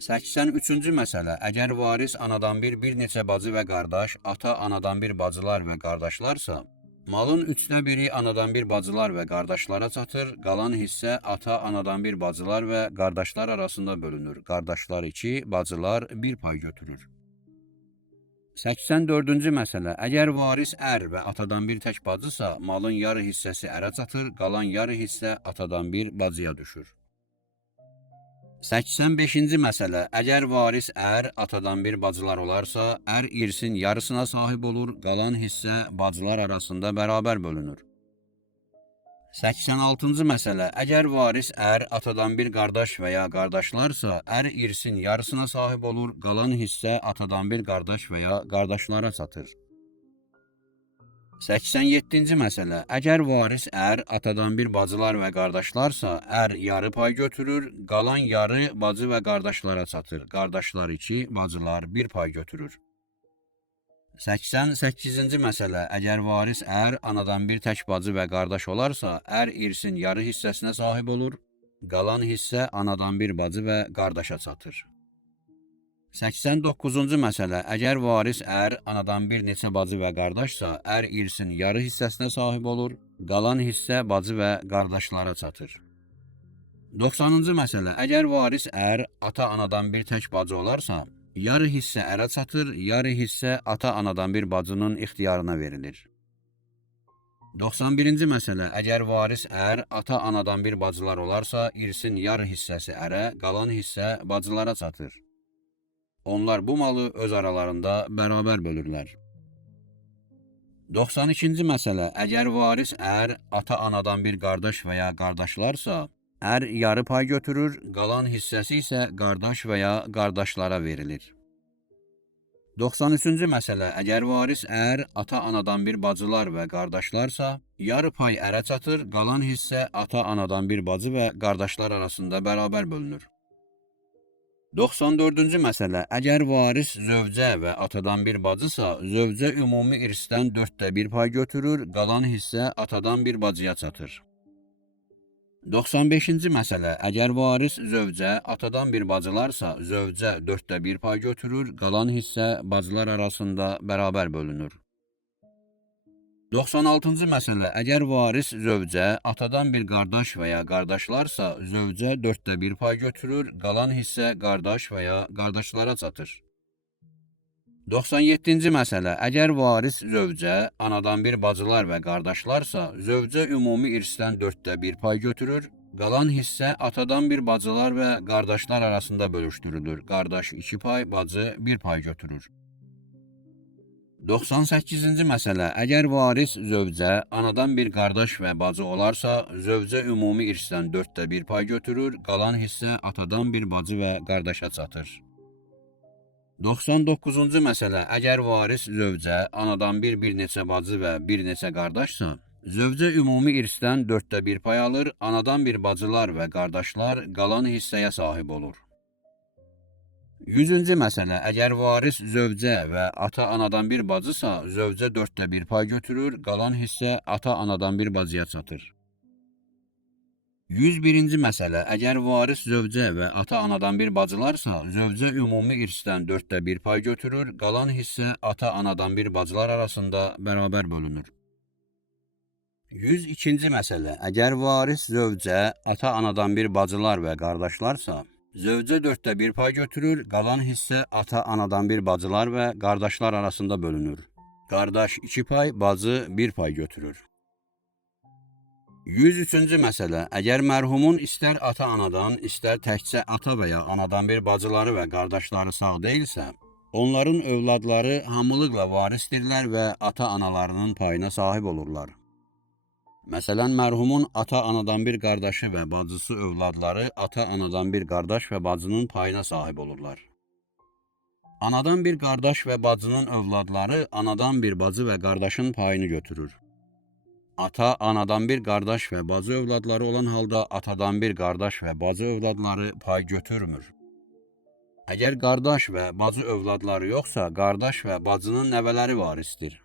83-cü məsələ. Əgər varis anadan bir neçə bacı və qardaş, ata anadan bir bacılar və qardaşlarsa, malın 3də 1-i anadan bir bacılar və qardaşlara çatır, qalan hissə ata anadan bir bacılar və qardaşlar arasında bölünür. Qardaşlar 2, bacılar 1 pay götürür. 84-cü məsələ. Əgər varis ər və atadan bir tək bacısa, malın yarı hissəsi ərə çatır, qalan yarı hissə atadan bir bacıya düşür. 85-ci məsələ. Əgər varis ər, atadan bir bacılar olarsa, ər irsin yarısına sahib olur, qalan hissə bacılar arasında bərabər bölünür. 86-cı məsələ. Əgər varis ər, atadan bir qardaş və ya qardaşlarsa, ər irsin yarısına sahib olur, qalan hissə atadan bir qardaş və ya qardaşlara çatır. 87-ci məsələ. Əgər varis ər, atadan bir bacılar və qardaşlarsa, ər yarı pay götürür, qalan yarı bacı və qardaşlara çatır. Qardaşlar 2, bacılar 1 pay götürür. 88-ci məsələ. Əgər varis ər, anadan bir tək bacı və qardaş olarsa, ər irsin yarı hissəsinə sahib olur, qalan hissə anadan bir bacı və qardaşa çatır. 89-cu məsələ. Əgər varis ər, anadan bir neçə bacı və qardaşsa, ər irsin yarı hissəsinə sahib olur, qalan hissə bacı və qardaşlara çatır. 90-cı məsələ. Əgər varis ər, ata anadan bir tək bacı olarsa, yarı hissə ərə çatır, yarı hissə ata anadan bir bacının ixtiyarına verilir. 91-ci məsələ. Əgər varis ər, ata anadan bir bacılar olarsa, irsin yarı hissəsi ərə, qalan hissə bacılara çatır. Onlar bu malı öz aralarında bərabər bölürlər. 92-ci məsələ. Əgər varis ər, ata anadan bir qardaş və ya qardaşlarsa, ər yarı pay götürür, qalan hissəsi isə qardaş və ya qardaşlara verilir. 93-cü məsələ. Əgər varis ər, ata anadan bir bacılar və qardaşlarsa, yarı pay ərə çatır, qalan hissə ata anadan bir bacı və qardaşlar arasında bərabər bölünür. 94-cü məsələ. Əgər varis zövcə və atadan bir bacısa, zövcə ümumi irsdən 4də 1 pay götürür, qalan hissə atadan bir bacıya çatır. 95-ci məsələ. Əgər varis zövcə atadan bir bacılarsa, zövcə 1/4 pay götürür, qalan hissə bacılar arasında bərabər bölünür. 96-cı məsələ. Əgər varis zövcə atadan bir qardaş və ya qardaşlarsa, zövcə 1/4 pay götürür, qalan hissə qardaş və ya qardaşlara çatır. 97-ci məsələ. Əgər varis zövcə anadan bir bacılar və qardaşlarsa, zövcə ümumi irsdən 1/4 pay götürür, qalan hissə atadan bir bacılar və qardaşlar arasında bölüşdürülür. Qardaş 2 pay, bacı 1 pay götürür. 98-ci məsələ. Əgər varis zövcə anadan bir qardaş və bacı olarsa, zövcə ümumi irsdən 1/4 pay götürür, qalan hissə atadan bir bacı və qardaşa çatır. 99-cu məsələ. Əgər varis zövcə anadan bir neçə bacı və bir neçə qardaşsa, zövcə ümumi irsdən 1/4 pay alır, anadan bir bacılar və qardaşlar qalan hissəyə sahib olur. 100-cü məsələ. Əgər varis zövcə və ata anadan bir bacısa, zövcə 1/4 pay götürür, qalan hissə ata anadan bir bacıya çatır. 101-ci məsələ. Əgər varis zövcə və ata anadan bir bacılarsa, zövcə ümumi irsdən 1/4 pay götürür, qalan hissə ata anadan bir bacılar arasında bərabər bölünür. 102-ci məsələ. Əgər varis zövcə ata anadan bir bacılar və qardaşlarsa, zövcə 1/4 pay götürür, qalan hissə ata anadan bir bacılar və qardaşlar arasında bölünür. Qardaş 2 pay, bacı 1 pay götürür. 103-cü məsələ. Əgər mərhumun istər ata-anadan, istər təkcə ata və ya anadan bir bacıları və qardaşları sağ deyilsə, onların övladları hamılıqla varisdirlər və ata-analarının payına sahib olurlar. Məsələn, mərhumun ata-anadan bir qardaşı və bacısı övladları ata-anadan bir qardaş və bacının payına sahib olurlar. Anadan bir qardaş və bacının övladları anadan bir bacı və qardaşın payını götürür. Ata, anadan bir qardaş və bacı övladları olan halda atadan bir qardaş və bacı övladları pay götürmür. Əgər qardaş və bacı övladları yoxsa, qardaş və bacının nəvələri varisdir.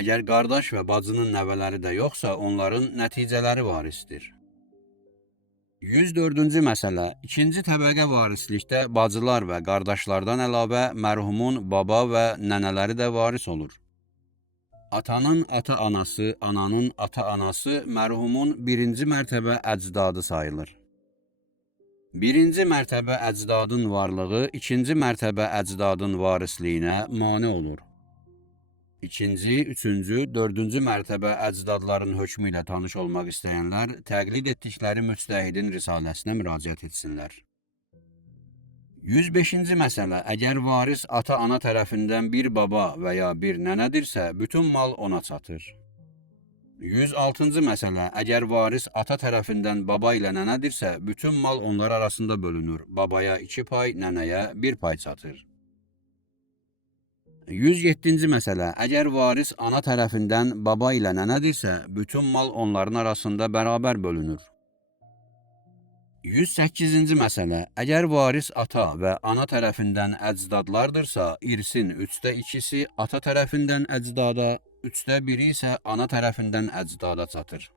Əgər qardaş və bacının nəvələri də yoxsa, onların nəticələri varisdir. 104-cü məsələ. İkinci təbəqə varislikdə bacılar və qardaşlardan əlavə mərhumun baba və nənələri də varis olur. Atanın ata-anası, ananın ata-anası mərhumun birinci mərtəbə əcdadı sayılır. Birinci mərtəbə əcdadın varlığı ikinci mərtəbə əcdadın varisliyinə mane olur. İkinci, üçüncü, dördüncü mərtəbə əcdadların hökmü ilə tanış olmaq istəyənlər təqlid etdikləri müctəhidin risaləsinə müraciət etsinlər. 105-ci məsələ. Əgər varis ata-ana tərəfindən bir baba və ya bir nənədirsə, bütün mal ona çatır. 106-cı məsələ. Əgər varis ata tərəfindən baba ilə nənədirsə, bütün mal onlar arasında bölünür. Babaya 2 pay, nənəyə 1 pay çatır. 107-ci məsələ. Əgər varis ana tərəfindən baba ilə nənədirsə, bütün mal onların arasında bərabər bölünür. 108-ci məsələ. Əgər varis ata və ana tərəfindən əcdadlardırsa, irsin 2/3 ata tərəfindən əcdada, 1/3 isə ana tərəfindən əcdada çatır.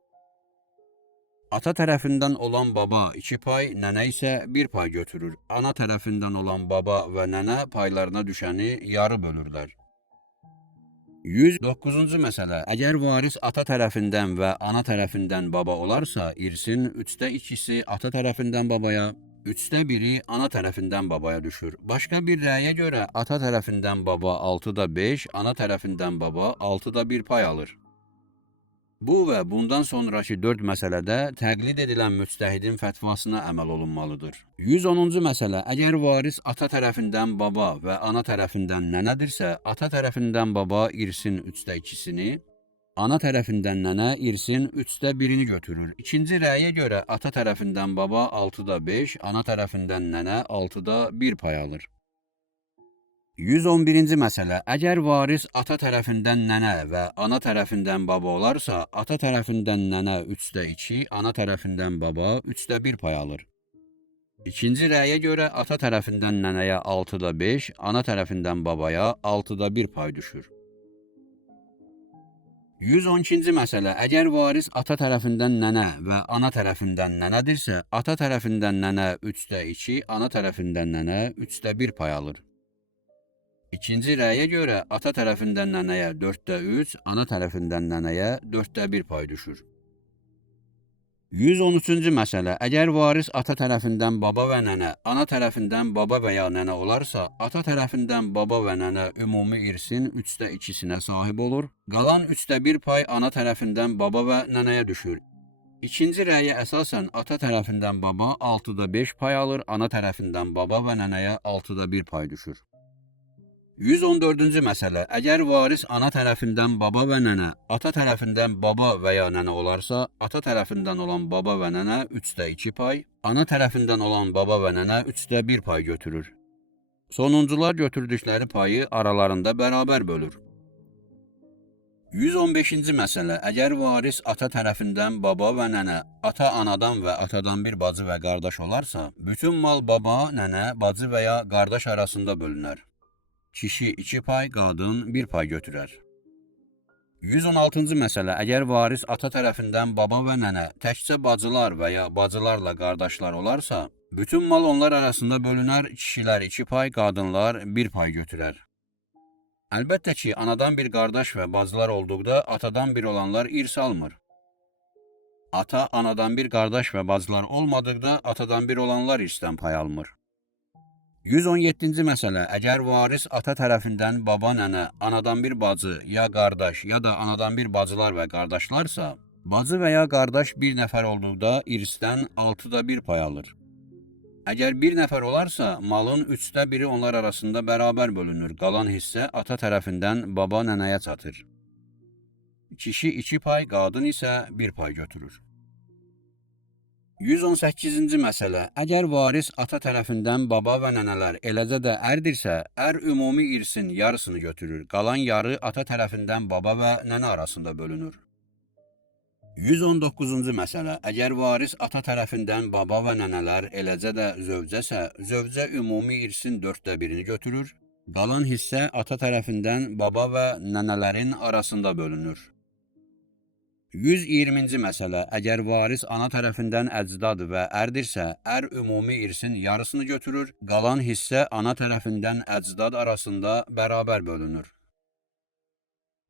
Ata tərəfindən olan baba 2 pay, nənə isə 1 pay götürür. Ana tərəfindən olan baba və nənə paylarına düşəni yarı bölürlər. 109-cu məsələ. Əgər varis ata tərəfindən və ana tərəfindən baba olarsa, irsin 2/3 ata tərəfindən babaya, 1/3 ana tərəfindən babaya düşür. Başqa bir rəyə görə ata tərəfindən baba 6/5, ana tərəfindən baba 6/1 pay alır. Bu və bundan sonraki 4 məsələdə təqlid edilən müctəhidin fətvasına əməl olunmalıdır. 110-cu məsələ. Əgər varis ata tərəfindən baba və ana tərəfindən nənədirsə, ata tərəfindən baba irsin 2/3-ni, ana tərəfindən nənə irsin 1/3-ni götürür. İkinci rəyə görə ata tərəfindən baba 6/5, ana tərəfindən nənə 6/1 pay alır. 111-ci məsələ. Əgər varis ata tərəfindən nənə və ana tərəfindən baba olarsa, ata tərəfindən nənə 3/2, ana tərəfindən baba 3/1 pay alır. İkinci rəyə görə ata tərəfindən nənəyə 6/5, ana tərəfindən babaya 6/1 pay düşür. 112-ci məsələ. Əgər varis ata tərəfindən nənə və ana tərəfindən nənədirsə, ata tərəfindən nənə 3/2, ana tərəfindən nənə 3/1 pay alır. İkinci rəyə görə ata tərəfindən nənəyə 4/3, ana tərəfindən nənəyə 4/1 pay düşür. 113-cü məsələ. Əgər varis ata tərəfindən baba və nənə, ana tərəfindən baba və ya nənə olarsa, ata tərəfindən baba və nənə ümumi irsin 3/2-sinə sahib olur. Qalan 3/1 pay ana tərəfindən baba və nənəyə düşür. İkinci rəyə əsasən ata tərəfindən baba 6/5 pay alır, ana tərəfindən baba və nənəyə 6/1 pay düşür. 114-cü məsələ. Əgər varis ana tərəfindən baba və nənə, ata tərəfindən baba və ya nənə olarsa, ata tərəfindən olan baba və nənə 3/2 pay, ana tərəfindən olan baba və nənə 3/1 pay götürür. Sonuncular götürdükləri payı aralarında bərabər bölür. 115-ci məsələ. Əgər varis ata tərəfindən baba və nənə, ata anadan və atadan bir bacı və qardaş olarsa, bütün mal baba, nənə, bacı və ya qardaş arasında bölünər. Kişi 2 pay, qadın 1 pay götürər. 116-cı məsələ. Əgər varis ata tərəfindən baba və nənə, təkcə bacılar və ya bacılarla qardaşlar olarsa, bütün mal onlar arasında bölünər, kişilər 2 pay, qadınlar 1 pay götürər. Əlbəttə ki, anadan bir qardaş və bacılar olduqda atadan bir olanlar irs almır. Ata, anadan bir qardaş və bacılar olmadıqda atadan bir olanlar irsdən pay almır. 117-ci məsələ. Əgər varis ata tərəfindən baba, nənə, anadan bir bacı, ya qardaş, ya da anadan bir bacılar və qardaşlarsa, bacı və ya qardaş bir nəfər olduqda irsdən 6/1 pay alır. Əgər bir nəfər olarsa, malın 3/1-i onlar arasında bərabər bölünür. Qalan hissə ata tərəfindən baba, nənəyə çatır. Kişi 2 pay, qadın isə 1 pay götürür. 118-ci məsələ. Əgər varis ata tərəfindən baba və nənələr, eləcə də ərdirsə, ər ümumi irsin yarısını götürür. Qalan yarı ata tərəfindən baba və nənə arasında bölünür. 119-cu məsələ. Əgər varis ata tərəfindən baba və nənələr, eləcə də zövcəsə, zövcə ümumi irsin 4/1-ini götürür. Qalan hissə ata tərəfindən baba və nənələrin arasında bölünür. 120-ci məsələ. Əgər varis ana tərəfindən əcdad və ərdirsə, ər ümumi irsin yarısını götürür, qalan hissə ana tərəfindən əcdad arasında bərabər bölünür.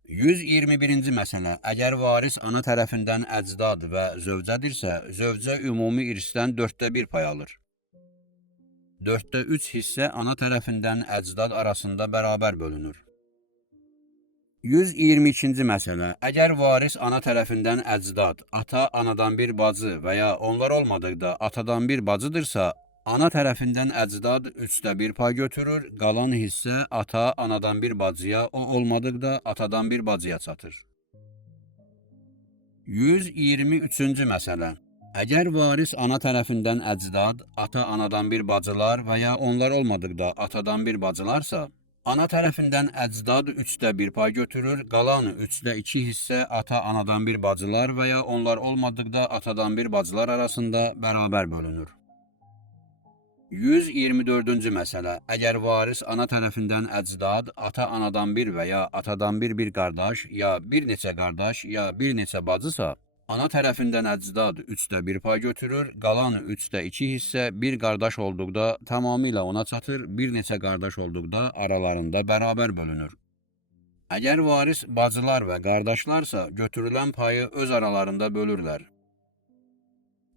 121-ci məsələ. Əgər varis ana tərəfindən əcdad və zövcədirsə, zövcə ümumi irsdən 4/1 pay alır. 4/3 hissə ana tərəfindən əcdad arasında bərabər bölünür. 122-ci məsələ. Əgər varis ana tərəfindən əcdad, ata anadan bir bacı və ya onlar olmadıqda atadan bir bacıdırsa, ana tərəfindən əcdad 3/1 pay götürür, qalan hissə ata anadan bir bacıya, o olmadıqda atadan bir bacıya çatır. 123-cü məsələ. Əgər varis ana tərəfindən əcdad, ata anadan bir bacılar və ya onlar olmadıqda atadan bir bacılarsa, ana tərəfindən əcdad 3/1 pay götürür, qalan 3/2 hissə ata anadan bir bacılar və ya onlar olmadıqda atadan bir bacılar arasında bərabər bölünür. 124-cü məsələ. Əgər varis ana tərəfindən əcdad, ata anadan bir və ya atadan bir qardaş, ya bir neçə qardaş, ya bir neçə bacısa, ana tərəfindən əcdad 3/1 pay götürür, qalan 3/2 hissə bir qardaş olduqda tamamilə ona çatır, bir neçə qardaş olduqda aralarında bərabər bölünür. Əgər varis bacılar və qardaşlarsa, götürülən payı öz aralarında bölürlər.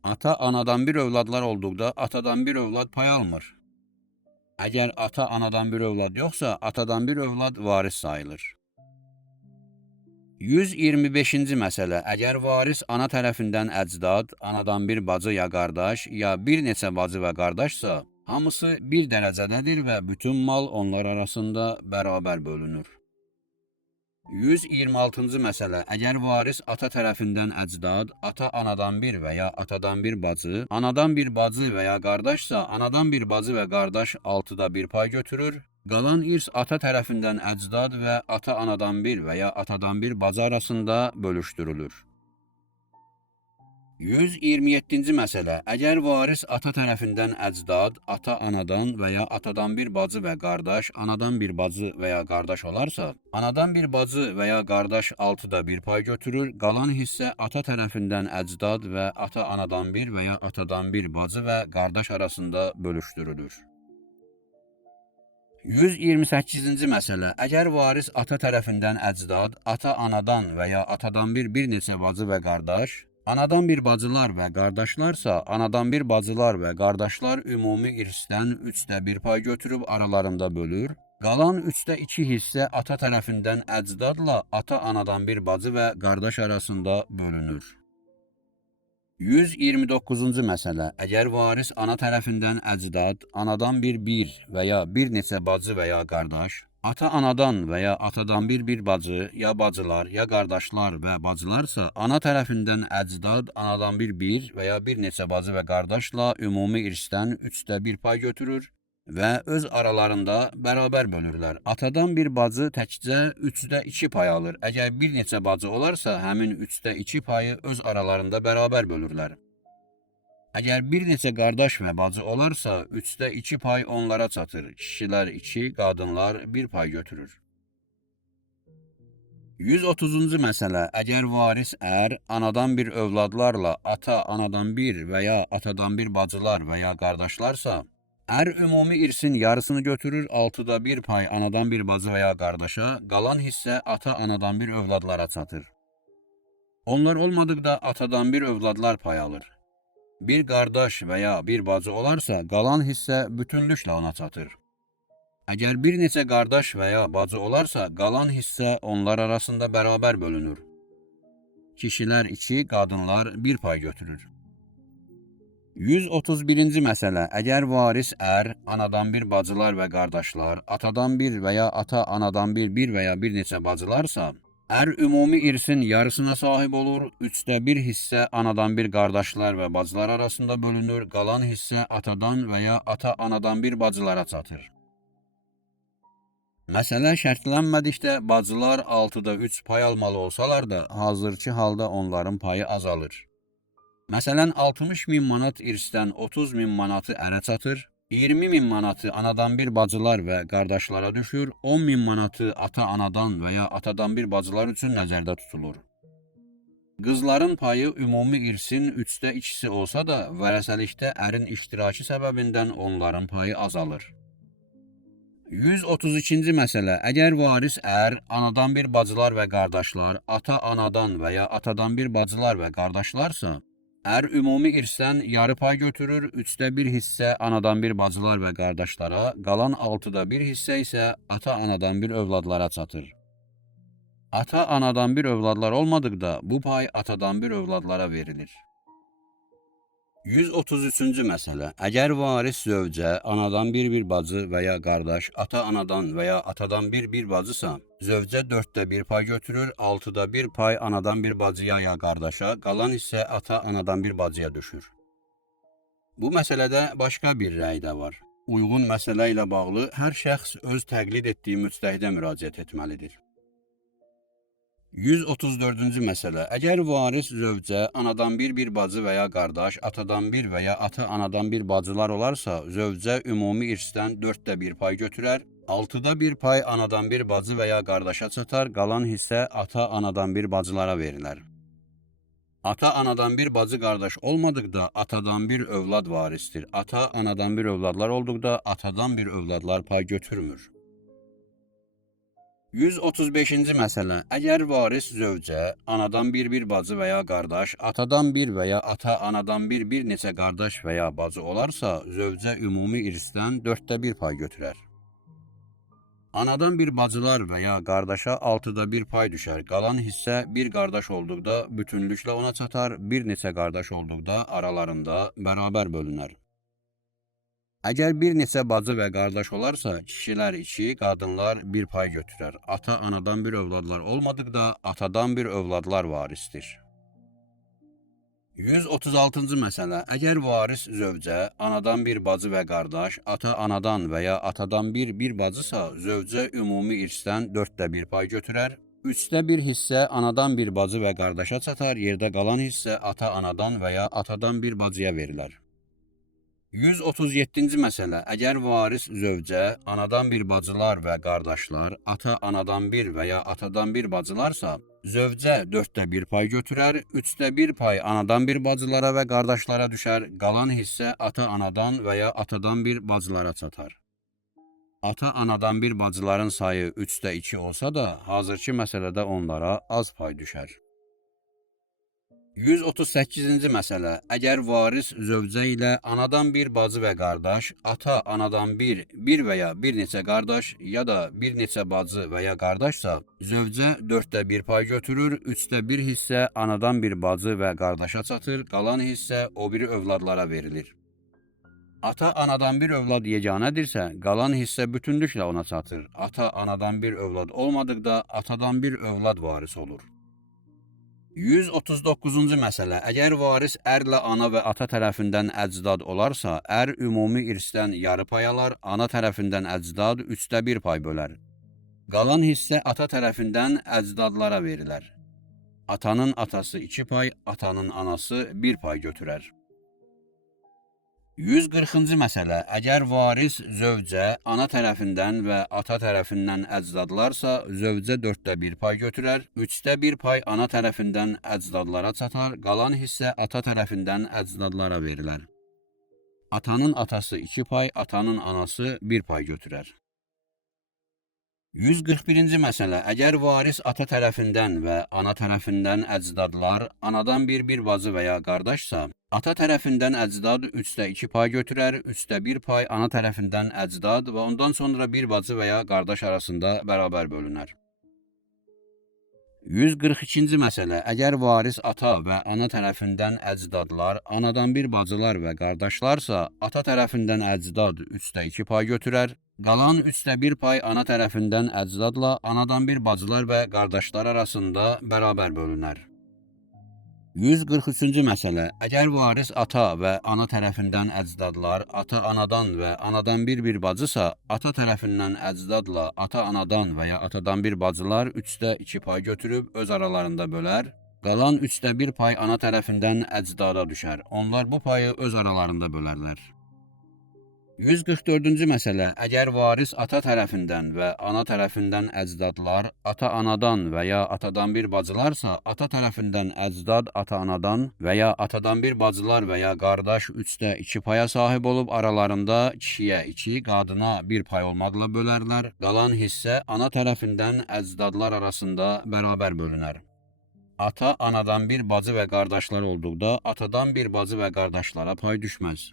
Ata anadan bir övladlar olduqda atadan bir övlad pay almır. Əgər ata anadan bir övlad yoxsa, atadan bir övlad varis sayılır. 125-ci məsələ. Əgər varis ana tərəfindən əcdad, anadan bir bacı ya qardaş, ya bir neçə bacı və qardaşsa, hamısı bir dərəcədədir və bütün mal onlar arasında bərabər bölünür. 126-cı məsələ. Əgər varis ata tərəfindən əcdad, ata anadan bir və ya atadan bir bacı, anadan bir bacı və ya qardaşsa, anadan bir bacı və qardaş 6/1 pay götürür. Qalan irs ata tərəfindən əcdad və ata anadan bir və ya atadan bir bacı arasında bölüşdürülür. 127-ci məsələ. Əgər varis ata tərəfindən əcdad, ata-anadan və ya atadan bir bacı və qardaş, anadan bir bacı və ya qardaş olarsa, anadan bir bacı və ya qardaş 6-da 1 pay götürür, qalan hissə ata tərəfindən əcdad və ata-anadan bir və ya atadan bir bacı və qardaş arasında bölüşdürülür. 128-ci məsələ. Əgər varis ata tərəfindən əcdad, ata-anadan və ya atadan bir neçə bacı və qardaş, anadan bir bacılar və qardaşlarsa, anadan bir bacılar və qardaşlar ümumi irsdən 3də 1 pay götürüb aralarında bölür. Qalan 3də 2 hissə ata tərəfindən əcdadla ata-anadan bir bacı və qardaş arasında bölünür. 129-cu məsələ. Əgər varis ana tərəfindən əcdad, anadan bir və ya bir neçə bacı və ya qardaş, ata-anadan və ya atadan bir bacı, ya bacılar, ya qardaşlar və bacılarsa, ana tərəfindən əcdad, anadan bir və ya bir neçə bacı və qardaşla ümumi irsdən 3də 1 pay götürür və öz aralarında bərabər bölürlər. Atadan bir bacı təkcə 3də 2 pay alır. Əgər bir neçə bacı olarsa, həmin 3də 2 payı öz aralarında bərabər bölürlər. Əgər bir neçə qardaş və bacı olarsa, 3də 2 pay onlara çatır. Kişilər 2, qadınlar 1 pay götürür. 130-cu məsələ. Əgər varis anadan bir övladlarla ata-anadan bir və ya atadan bir bacılar və ya qardaşlarsa, ümumi irsin yarısını götürür, 6da 1 pay anadan bir bacı və ya qardaşa, qalan hissə ata-anadan bir övladlara çatır. Onlar olmadıqda atadan bir övladlar pay alır. Bir qardaş və ya bir bacı olarsa, qalan hissə bütünlüklə ona çatır. Əgər bir neçə qardaş və ya bacı olarsa, qalan hissə onlar arasında bərabər bölünür. Kişilər 2, qadınlar 1 pay götürür. 131-ci məsələ. Əgər varis anadan bir bacılar və qardaşlar, atadan bir və ya ata-anadan bir və ya bir neçə bacılarsa, ümumi irsin yarısına sahib olur, 3də 1 hissə anadan bir qardaşlar və bacılar arasında bölünür, qalan hissə atadan və ya ata-anadan bir bacılara çatır. Məsələ şərtlənmədikdə bacılar 6da 3 pay almalı olsalar da, hazırki halda onların payı azalır. Məsələn, 60.000 manat irsdən 30.000 manatı ərə çatır, 20.000 manatı anadan bir bacılar və qardaşlara düşür, 10.000 manatı ata-anadan və ya atadan bir bacılar üçün nəzərdə tutulur. Qızların payı ümumi irsin 3də 2-si olsa da, vərəsəlikdə ərin iştirakı səbəbindən onların payı azalır. 132-ci məsələ. Əgər varis anadan bir bacılar və qardaşlar, ata-anadan və ya atadan bir bacılar və qardaşlarsa, ümumi irsdən yarı pay götürür, 3də 1 hissə anadan bir bacılar və qardaşlara, qalan 6da 1 hissə isə ata-anadan bir övladlara çatır. Ata-anadan bir övladlar olmadıqda bu pay atadan bir övladlara verilir. 133-cü məsələ. Əgər varis zövcə, anadan bir bacı və ya qardaş, ata-anadan və ya atadan bir bacısa, zövcə 4də 1 pay götürür, 6da 1 pay anadan bir bacıya ya qardaşa, qalan isə ata-anadan bir bacıya düşür. Bu məsələdə başqa bir rəy də var. Uyğun məsələ ilə bağlı hər şəxs öz təqlid etdiyi müctəhidə müraciət etməlidir. 134-cü məsələ. Əgər varis zövcə, anadan bir bacı və ya qardaş, atadan bir və ya ata-anadan bir bacılar olarsa, zövcə ümumi irsdən 4də 1 pay götürər, 6da 1 pay anadan bir bacı və ya qardaşa çatar, qalan hissə ata-anadan bir bacılara verilər. Ata-anadan bir bacı qardaş olmadıqda atadan bir övlad varisdir. Ata-anadan bir övladlar olduqda atadan bir övladlar pay götürmür. 135-ci məsələ. Əgər varis zövcə, anadan bir bacı və ya qardaş, atadan bir və ya ata-anadan bir neçə qardaş və ya bacı olarsa, zövcə ümumi irsdən 4də 1 pay götürər. Anadan bir bacılar və ya qardaşa 6da 1 pay düşər. Qalan hissə bir qardaş olduqda bütünlüklə ona çatar, bir neçə qardaş olduqda aralarında bərabər bölünər. Əgər bir neçə bacı və qardaş olarsa, kişilər 2, qadınlar 1 pay götürər. Ata-anadan bir övladlar olmadıqda atadan bir övladlar varisdir. 136-cı məsələ. Əgər varis zövcə, anadan bir bacı və qardaş, ata-anadan və ya atadan bir bacısa, zövcə ümumi irsdən 4də 1 pay götürər, Üçdə bir hissə anadan bir bacı və qardaşa çatar, yerdə qalan hissə ata-anadan və ya atadan bir bacıya verilər. 137-ci məsələ. Əgər varis zövcə, anadan bir bacılar və qardaşlar, ata-anadan bir və ya atadan bir bacılarsa, zövcə 4/1 pay götürər, 3/1 pay anadan bir bacılara və qardaşlara düşər, qalan hissə ata-anadan və ya atadan bir bacılara çatar. Ata-anadan bir bacıların sayı 3/2 olsa da, hazırki məsələdə onlara az pay düşər. 138-ci məsələ. Əgər varis zövcə ilə anadan bir bacı və qardaş, ata-anadan bir və ya bir neçə qardaş ya da bir neçə bacı və ya qardaşsa, zövcə 4/1 pay götürür, 3/1 hissə anadan bir bacı və qardaşa çatır, qalan hissə o biri övladlara verilir. Ata-anadan bir övlad yeganədirsə, qalan hissə bütünlüklə ona çatır. Ata-anadan bir övlad olmadıqda, atadan bir övlad varis olur. 139-cu məsələ. Əgər varis ərlə ana və ata tərəfindən əcdad olarsa, ər ümumi irsdən yarı pay alar, ana tərəfindən əcdad 3/1 pay bölər. Qalan hissə ata tərəfindən əcdadlara verilər. Atanın atası 2 pay, atanın anası 1 pay götürər. 140-cı məsələ. Əgər varis zövcə, ana tərəfindən və ata tərəfindən əcdadlarsa, zövcə 4/1 pay götürər, 3/1 pay ana tərəfindən əcdadlara çatar, qalan hissə ata tərəfindən əcdadlara verilər. Atanın atası 2 pay, atanın anası 1 pay götürər. 141-ci məsələ. Əgər varis ata tərəfindən və ana tərəfindən əcdadlar, anadan bir bacı və ya qardaşsa, ata tərəfindən əcdad 3/2 pay götürər, 3/1 pay ana tərəfindən əcdad və ondan sonra bir bacı və ya qardaş arasında bərabər bölünər. 142-ci məsələ. Əgər varis ata və ana tərəfindən əcdadlar, anadan bir bacılar və qardaşlarsa, ata tərəfindən əcdad 3/2 pay götürər, qalan 3/1 pay ana tərəfindən əcdadla anadan bir bacılar və qardaşlar arasında bərabər bölünər. 143-cü məsələ. Əgər varis ata və ana tərəfindən əcdadlar, ata-anadan və anadan bir bacısa, ata tərəfindən əcdadla ata-anadan və ya atadan bir bacılar 3/2 pay götürüb öz aralarında bölər, qalan 3/1 pay ana tərəfindən əcdada düşər. Onlar bu payı öz aralarında bölərlər. 144-cü məsələ. Əgər varis ata tərəfindən və ana tərəfindən əcdadlar, ata-anadan və ya atadan bir bacılarsa, ata tərəfindən əcdad ata-anadan və ya atadan bir bacılar və ya qardaş 3/2 paya sahib olub, aralarında kişiyə 2, qadına 1 pay olmaqla bölərlər. Qalan hissə ana tərəfindən əcdadlar arasında bərabər bölünər. Ata-anadan bir bacı və qardaşlar olduqda, atadan bir bacı və qardaşlara pay düşməz.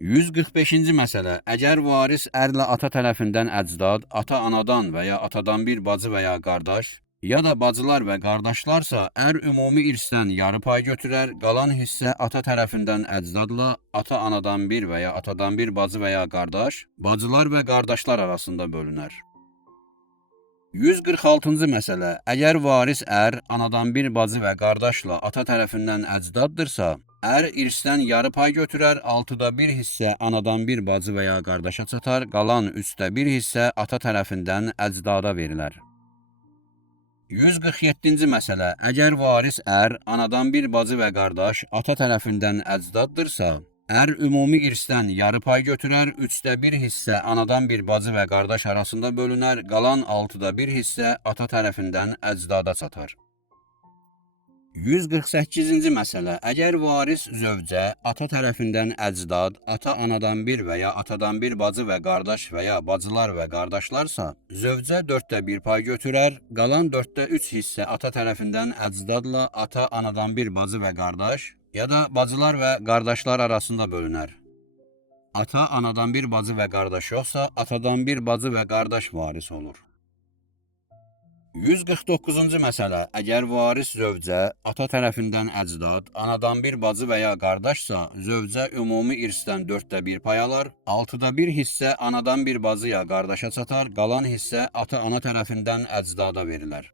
145-ci məsələ. Əgər varis ərlə ata tərəfindən əcdad, ata-anadan və ya atadan bir bacı və ya qardaş, ya da bacılar və qardaşlarsa, ər ümumi irsdən yarı pay götürər, qalan hissə ata tərəfindən əcdadla ata-anadan bir və ya atadan bir bacı və ya qardaş, bacılar və qardaşlar arasında bölünər. 146-cı məsələ. Əgər varis ər, anadan bir bacı və qardaşla ata tərəfindən əcdaddırsa, ər irsdən yarı pay götürər, 6/1 hissə anadan bir bacı və ya qardaşa çatar, qalan 3/1 hissə ata tərəfindən əcdada verilər. 147-ci məsələ. Əgər varis ər, anadan bir bacı və qardaş ata tərəfindən əcdaddırsa, ər ümumi irsdən yarı pay götürər, 3/1 hissə anadan bir bacı və qardaş arasında bölünər, qalan 6/1 hissə ata tərəfindən əcdada çatar. 148-ci məsələ. Əgər varis zövcə, ata tərəfindən əcdad, ata-anadan bir və ya atadan bir bacı və qardaş və ya bacılar və qardaşlarsa, zövcə 4/1 pay götürər, qalan 4/3 hissə ata tərəfindən əcdadla ata-anadan bir bacı və qardaş, ya da bacılar və qardaşlar arasında bölünər. Ata-anadan bir bacı və qardaş yoxsa, atadan bir bacı və qardaş varis olur. 149-cu məsələ. Əgər varis zövcə, ata tərəfindən əcdad, anadan bir bacı və ya qardaşsa, zövcə ümumi irsdən 4/1 pay alar, 6/1 hissə anadan bir bacı ya qardaşa çatar, qalan hissə ata-ana tərəfindən əcdada verilər.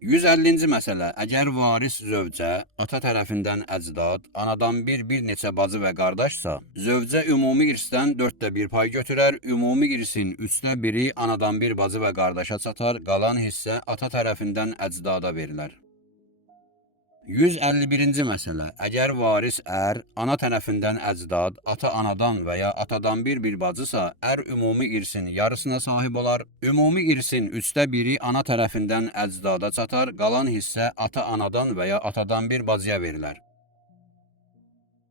150-ci məsələ. Əgər varis zövcə, ata tərəfindən əcdad, anadan bir neçə bacı və qardaşsa, zövcə ümumi irsdən 1/4 pay götürər, ümumi irsin 1/3-i anadan bir bacı və qardaşa çatar, qalan hissə ata tərəfindən əcdada verilər. 151-ci məsələ. Əgər varis ana tərəfindən əcdad, ata anadan və ya atadan bir bacısa, ümumi irsin yarısına sahib olar. Ümumi irsin 1/3-i ana tərəfindən əcdada çatar, qalan hissə ata anadan və ya atadan bir bacıya verilər.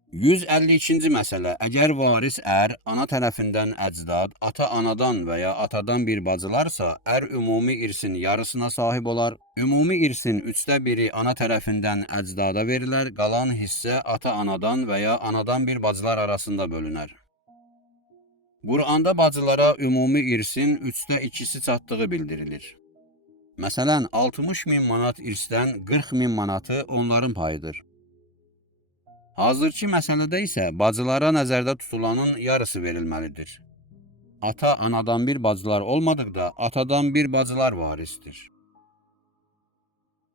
152-ci məsələ. Əgər varis ana tərəfindən əcdad, ata anadan və ya atadan bir bacılarsa, ümumi irsin yarısına sahib olar. Ümumi irsin 1/3-i ana tərəfindən əcdada verilər, qalan hissə ata anadan və ya anadan bir bacılar arasında bölünər. Quranda bacılara ümumi irsin 2/3 çatdığı bildirilir. Məsələn, 60.000 manat irsdən 40.000 manatı onların payıdır. Hazırki məsələdə isə bacılara nəzərdə tutulanın yarısı verilməlidir. Ata anadan bir bacılar olmadıqda atadan bir bacılar varisdir.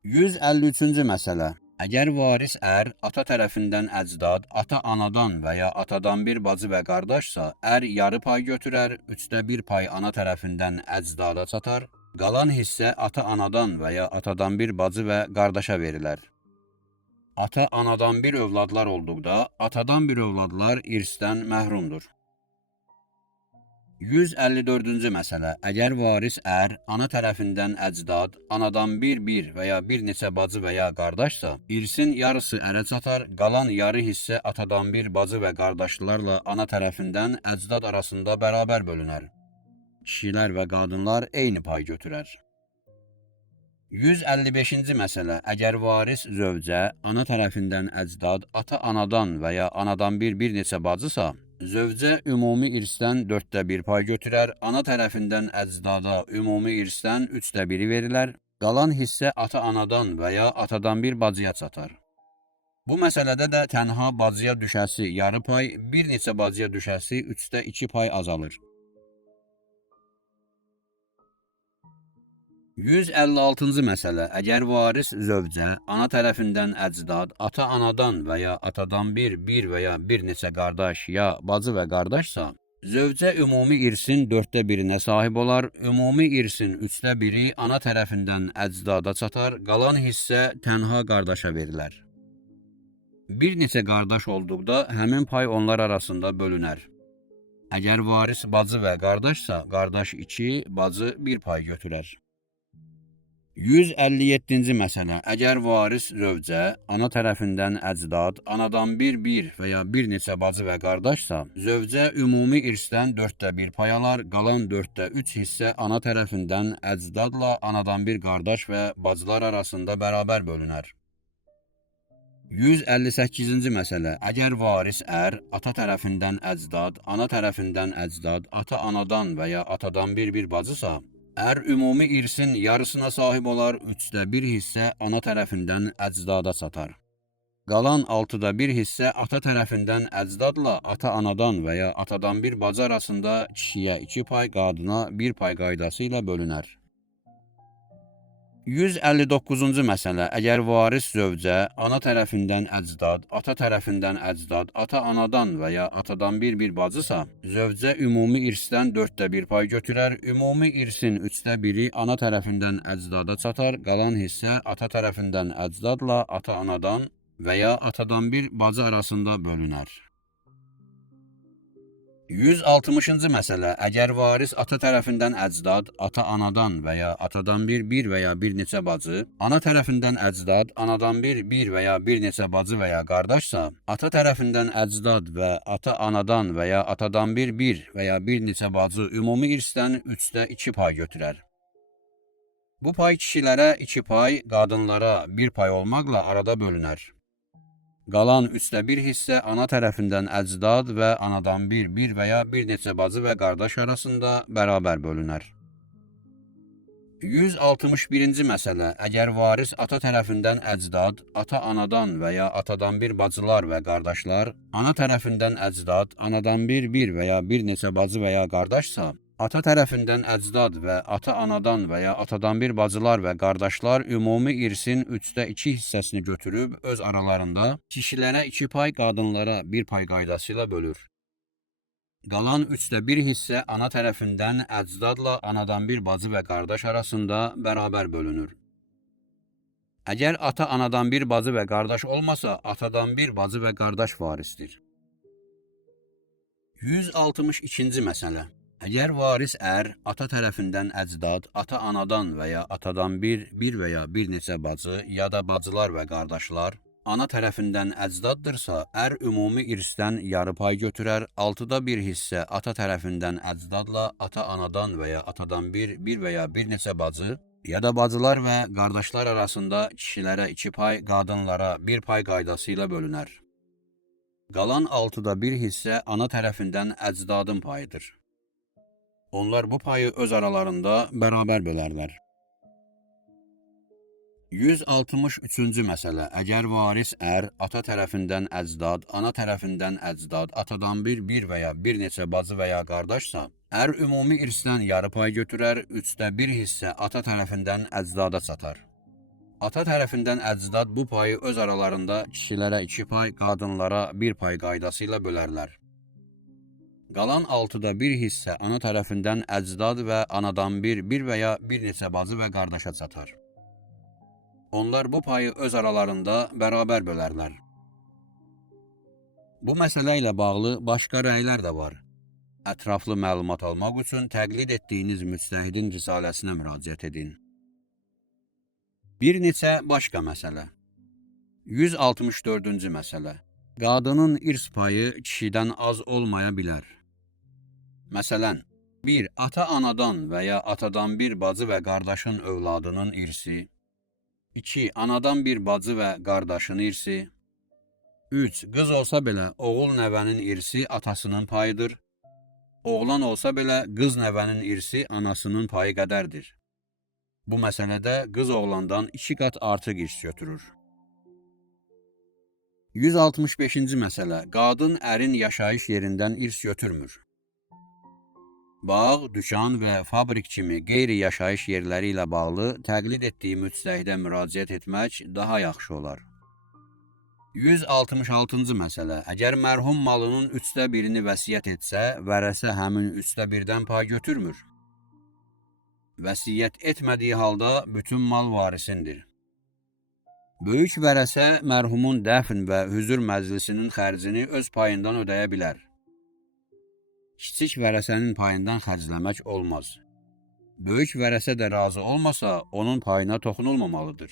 153-cü məsələ. Əgər varis ata tərəfindən əcdad, ata anadan və ya atadan bir bacı və qardaşsa, yarı pay götürər, 1/3 pay ana tərəfindən əcdada çatar, qalan hissə ata anadan və ya atadan bir bacı və qardaşa verilər. Ata anadan bir övladlar olduqda, atadan bir övladlar irsdən məhrumdur. 154-cü məsələ. Əgər varis ana tərəfindən əcdad, anadan bir və ya bir neçə bacı və ya qardaşsa, irsin yarısı ərə çatar, qalan yarı hissə atadan bir bacı və qardaşlarla ana tərəfindən əcdad arasında bərabər bölünər. Kişilər və qadınlar eyni pay götürər. 155-ci məsələ. Əgər varis zövcə, ana tərəfindən əcdad, ata anadan və ya anadan bir neçə bacısa, zövcə ümumi irsdən 1/4 pay götürər, ana tərəfindən əcdada ümumi irsdən 1/3 verilər, qalan hissə ata anadan və ya atadan bir bacıya çatar. Bu məsələdə də tənha bacıya düşəsi yarı pay, bir neçə bacıya düşəsi 3/2 pay azalır. 156-cı məsələ. Əgər varis zövcə, ana tərəfindən əcdad, ata anadan və ya atadan bir və ya bir neçə qardaş ya bacı və qardaşsa, zövcə ümumi irsin 1/4-nə sahib olar, ümumi irsin 3/1-i ana tərəfindən əcdada çatar, qalan hissə tənha qardaşa verilər. Bir neçə qardaş olduqda həmin pay onlar arasında bölünər. Əgər varis bacı və qardaşsa, qardaş 2, bacı 1 pay götürər. 157-ci məsələ. Əgər varis zövcə, ana tərəfindən əcdad, anadan bir və ya bir neçə bacı və qardaşsa, zövcə ümumi irsdən 1/4 pay alar, qalan 4/3 hissə ana tərəfindən əcdadla anadan bir qardaş və bacılar arasında bərabər bölünər. 158-ci məsələ. Əgər varis ata tərəfindən əcdad, ana tərəfindən əcdad, ata anadan və ya atadan bir bacısa, ümumi irsin yarısına sahib olar, 3/1 hissə ana tərəfindən əcdada çatar. Qalan 6/1 hissə ata tərəfindən əcdadla ata anadan və ya atadan bir bacı arasında kişiyə 2 pay, qadına 1 pay qaydası ilə bölünər. 159-cu məsələ. Əgər varis zövcə, ana tərəfindən əcdad, ata tərəfindən əcdad, ata anadan və ya atadan bir bacısa, zövcə ümumi irsdən 4/1 pay götürər, ümumi irsin 3/1-i ana tərəfindən əcdada çatar, qalan hissə ata tərəfindən əcdadla ata anadan və ya atadan bir bacı arasında bölünər. 160-cı məsələ. Əgər varis ata tərəfindən əcdad, ata anadan və ya atadan bir və ya bir neçə bacı, ana tərəfindən əcdad, anadan bir və ya bir neçə bacı və ya qardaşsa, ata tərəfindən əcdad və ata anadan və ya atadan bir və ya bir neçə bacı ümumi irsdən 3/2 pay götürər. Bu pay kişilərə 2 pay, qadınlara 1 pay olmaqla arada bölünər. Qalan 3/1 hissə ana tərəfindən əcdad və anadan bir və ya bir neçə bacı və qardaş arasında bərabər bölünər. 161-ci məsələ. Əgər varis ata tərəfindən əcdad, ata anadan və ya atadan bir bacılar və qardaşlar, ana tərəfindən əcdad, anadan bir və ya bir neçə bacı və ya qardaşsa, Ata tərəfindən əcdad və ata-anadan və ya atadan bir bacılar və qardaşlar ümumi irsin 2/3 hissəsini götürüb öz aralarında kişilərə 2 pay, qadınlara 1 pay qaydası ilə bölür. Qalan 1/3 hissə ana tərəfindən əcdadla anadan bir bacı və qardaş arasında bərabər bölünür. Əgər ata-anadan bir bacı və qardaş olmasa, atadan bir bacı və qardaş varisdir. 162-ci məsələ. Əgər varis ata tərəfindən əcdad, ata-anadan və ya atadan bir və ya bir neçə bacı ya da bacılar və qardaşlar ana tərəfindən əcdaddırsa, ümumi irsdən yarı pay götürər, 1/6 hissə ata tərəfindən əcdadla ata-anadan və ya atadan bir və ya bir neçə bacı ya da bacılar və qardaşlar arasında kişilərə 2 pay, qadınlara 1 pay qaydası ilə bölünər. Qalan 1/6 hissə ana tərəfindən əcdadın payıdır. Onlar bu payı öz aralarında bərabər bölərlər. 163-cü məsələ. Əgər varis ata tərəfindən əcdad, ana tərəfindən əcdad, atadan bir və ya bir neçə bacı və ya qardaşsa, ümumi irsdən yarı pay götürər, 1/3 hissə ata tərəfindən əcdada çatar. Ata tərəfindən əcdad bu payı öz aralarında kişilərə 2 pay, qadınlara 1 pay qaydası ilə bölərlər. Qalan 1/6 hissə ana tərəfindən əcdad və anadan bir və ya bir neçə bacı və qardaşa çatar. Onlar bu payı öz aralarında bərabər bölərlər. Bu məsələ ilə bağlı başqa rəylər də var. Ətraflı məlumat almaq üçün təqlid etdiyiniz müctəhidin risaləsinə müraciət edin. Bir neçə başqa məsələ. 164-cü məsələ. Qadının irs payı kişidən az olmaya bilər. Məsələn, 1. Ata-anadan və ya atadan bir bacı və qardaşın övladının irsi. 2. Anadan bir bacı və qardaşın irsi. 3. Qız olsa belə oğul nəvənin irsi atasının payıdır. Oğlan olsa belə qız nəvənin irsi anasının payı qədərdir. Bu məsələdə qız oğlandan 2 qat artıq irs götürür. 165-ci məsələ. Qadın ərin yaşayış yerindən irs götürmür. Bağ, dükan və fabrik kimi qeyri-yaşayış yerləri ilə bağlı təqlid etdiyi müctəhidə müraciət etmək daha yaxşı olar. 166-cı məsələ. Əgər mərhum malının 1/3-ni vəsiyyət etsə, vərəsə həmin 1/3-dən pay götürmür. Vəsiyyət etmədiyi halda bütün mal varisindir. Böyük vərəsə mərhumun dəfn və hüzur məclisinin xərcini öz payından ödəyə bilər. Kiçik vərəsənin payından xərcləmək olmaz. Böyük vərəsə də razı olmasa, onun payına toxunulmamalıdır.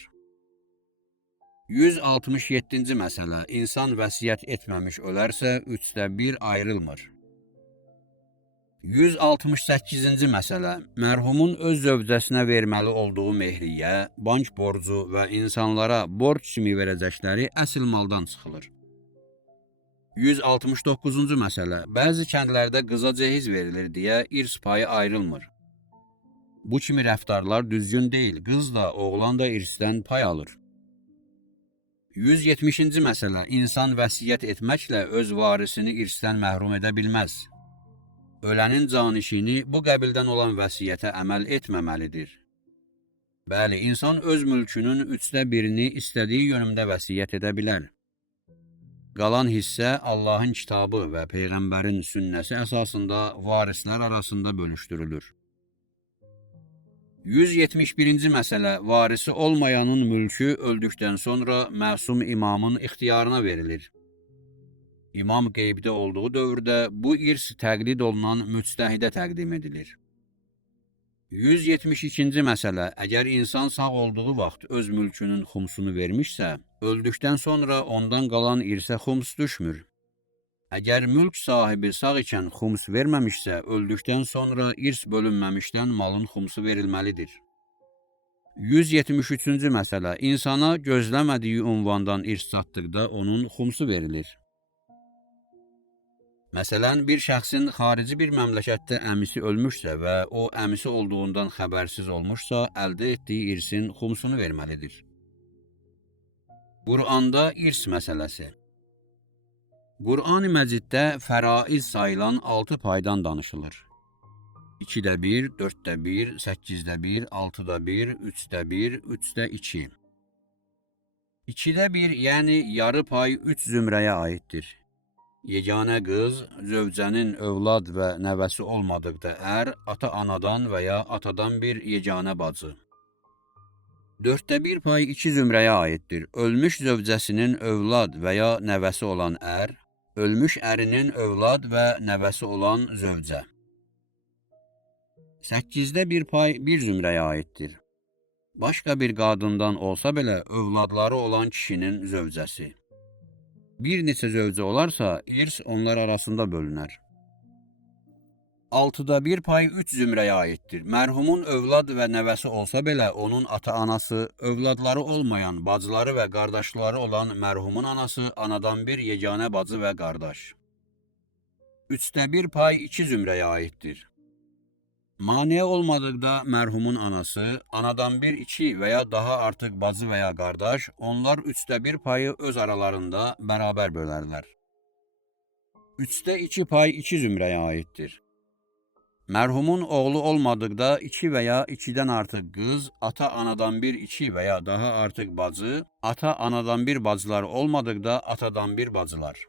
167-ci məsələ. İnsan vəsiyyət etməmiş ölərsə, 1/3 ayrılmır. 168-ci məsələ. Mərhumun öz zövcəsinə verməli olduğu mehriyə, bank borcu və insanlara borc kimi verəcəkləri əsl maldan çıxılır. 169-cu məsələ. Bəzi kəndlərdə qıza cehiz verilir deyə irs payı ayrılmır. Bu kimi rəftarlar düzgün deyil. Qız da, oğlan da irsdən pay alır. 170-ci məsələ. İnsan vəsiyyət etməklə öz varisini irsdən məhrum edə bilməz. Ölənin canişini bu qəbildən olan vəsiyyətə əməl etməməlidir. Bəli, insan öz mülkünün 1/3-ni istədiyi yönümdə vəsiyyət edə bilər. Qalan hissə Allahın kitabı və Peyğəmbərin sünnəsi əsasında varislər arasında bölüşdürülür. 171-ci məsələ. Varisi olmayanın mülkü öldükdən sonra məsum imamın ixtiyarına verilir. İmam qeybdə olduğu dövrdə bu irs təqlid olunan müctəhidə təqdim edilir. 172-ci məsələ. Əgər insan sağ olduğu vaxt öz mülkünün xumsunu vermişsə, öldükdən sonra ondan qalan irsə xums düşmür. Əgər mülk sahibi sağ ikən xums verməmişsə, öldükdən sonra irs bölünməmişdən malın xumsu verilməlidir. 173-cü məsələ. İnsana gözləmədiyi ünvandan irs çatdıqda onun xumsu verilir. Məsələn, bir şəxsin xarici bir məmləkətdə əmisi ölmüşsə və o əmisi olduğundan xəbərsiz olmuşsa, əldə etdiyi irsin xumsunu verməlidir. Qur'anda irs məsələsi. Qur'an-ı Məciddə fəraiz sayılan 6 paydan danışılır. 2'də 1, 4'də 1, 8'də 1, 6'da 1, 3'də 1, 3'də 2. 2'də 1, yəni yarı pay 3 zümrəyə aiddir. Yeganə qız, zövcənin övlad və nəvəsi olmadıqda ər, ata-anadan və ya atadan bir yeganə bacı. 4'də 1 pay 2 zümrəyə aiddir. Ölmüş zövcəsinin övlad və ya nəvəsi olan ər, ölmüş ərinin övlad və nəvəsi olan zövcə. 8'də 1 pay 1 zümrəyə aiddir. Başqa bir qadından olsa belə övladları olan kişinin zövcəsi. Bir neçə zövcə olarsa, irs onlar arasında bölünər. 6'da 1 pay 3 zümrəyə aiddir. Mərhumun övlad və nəvəsi olsa belə, onun ata-anası, övladları olmayan bacıları və qardaşları olan mərhumun anası, anadan bir yeganə bacı və qardaş. 3'də 1 pay 2 zümrəyə aiddir. Maneə olmadıqda mərhumun anası, anadan bir 2 və ya daha artıq bacı və ya qardaş, onlar 3'də 1 payı öz aralarında bərabər bölərlər. 3'də 2 pay 2 zümrəyə aiddir. Mərhumun oğlu olmadıqda 2 və ya 2'dən artıq qız, ata-anadan bir 2 və ya daha artıq bacı, ata-anadan bir bacılar olmadıqda atadan bir bacılar.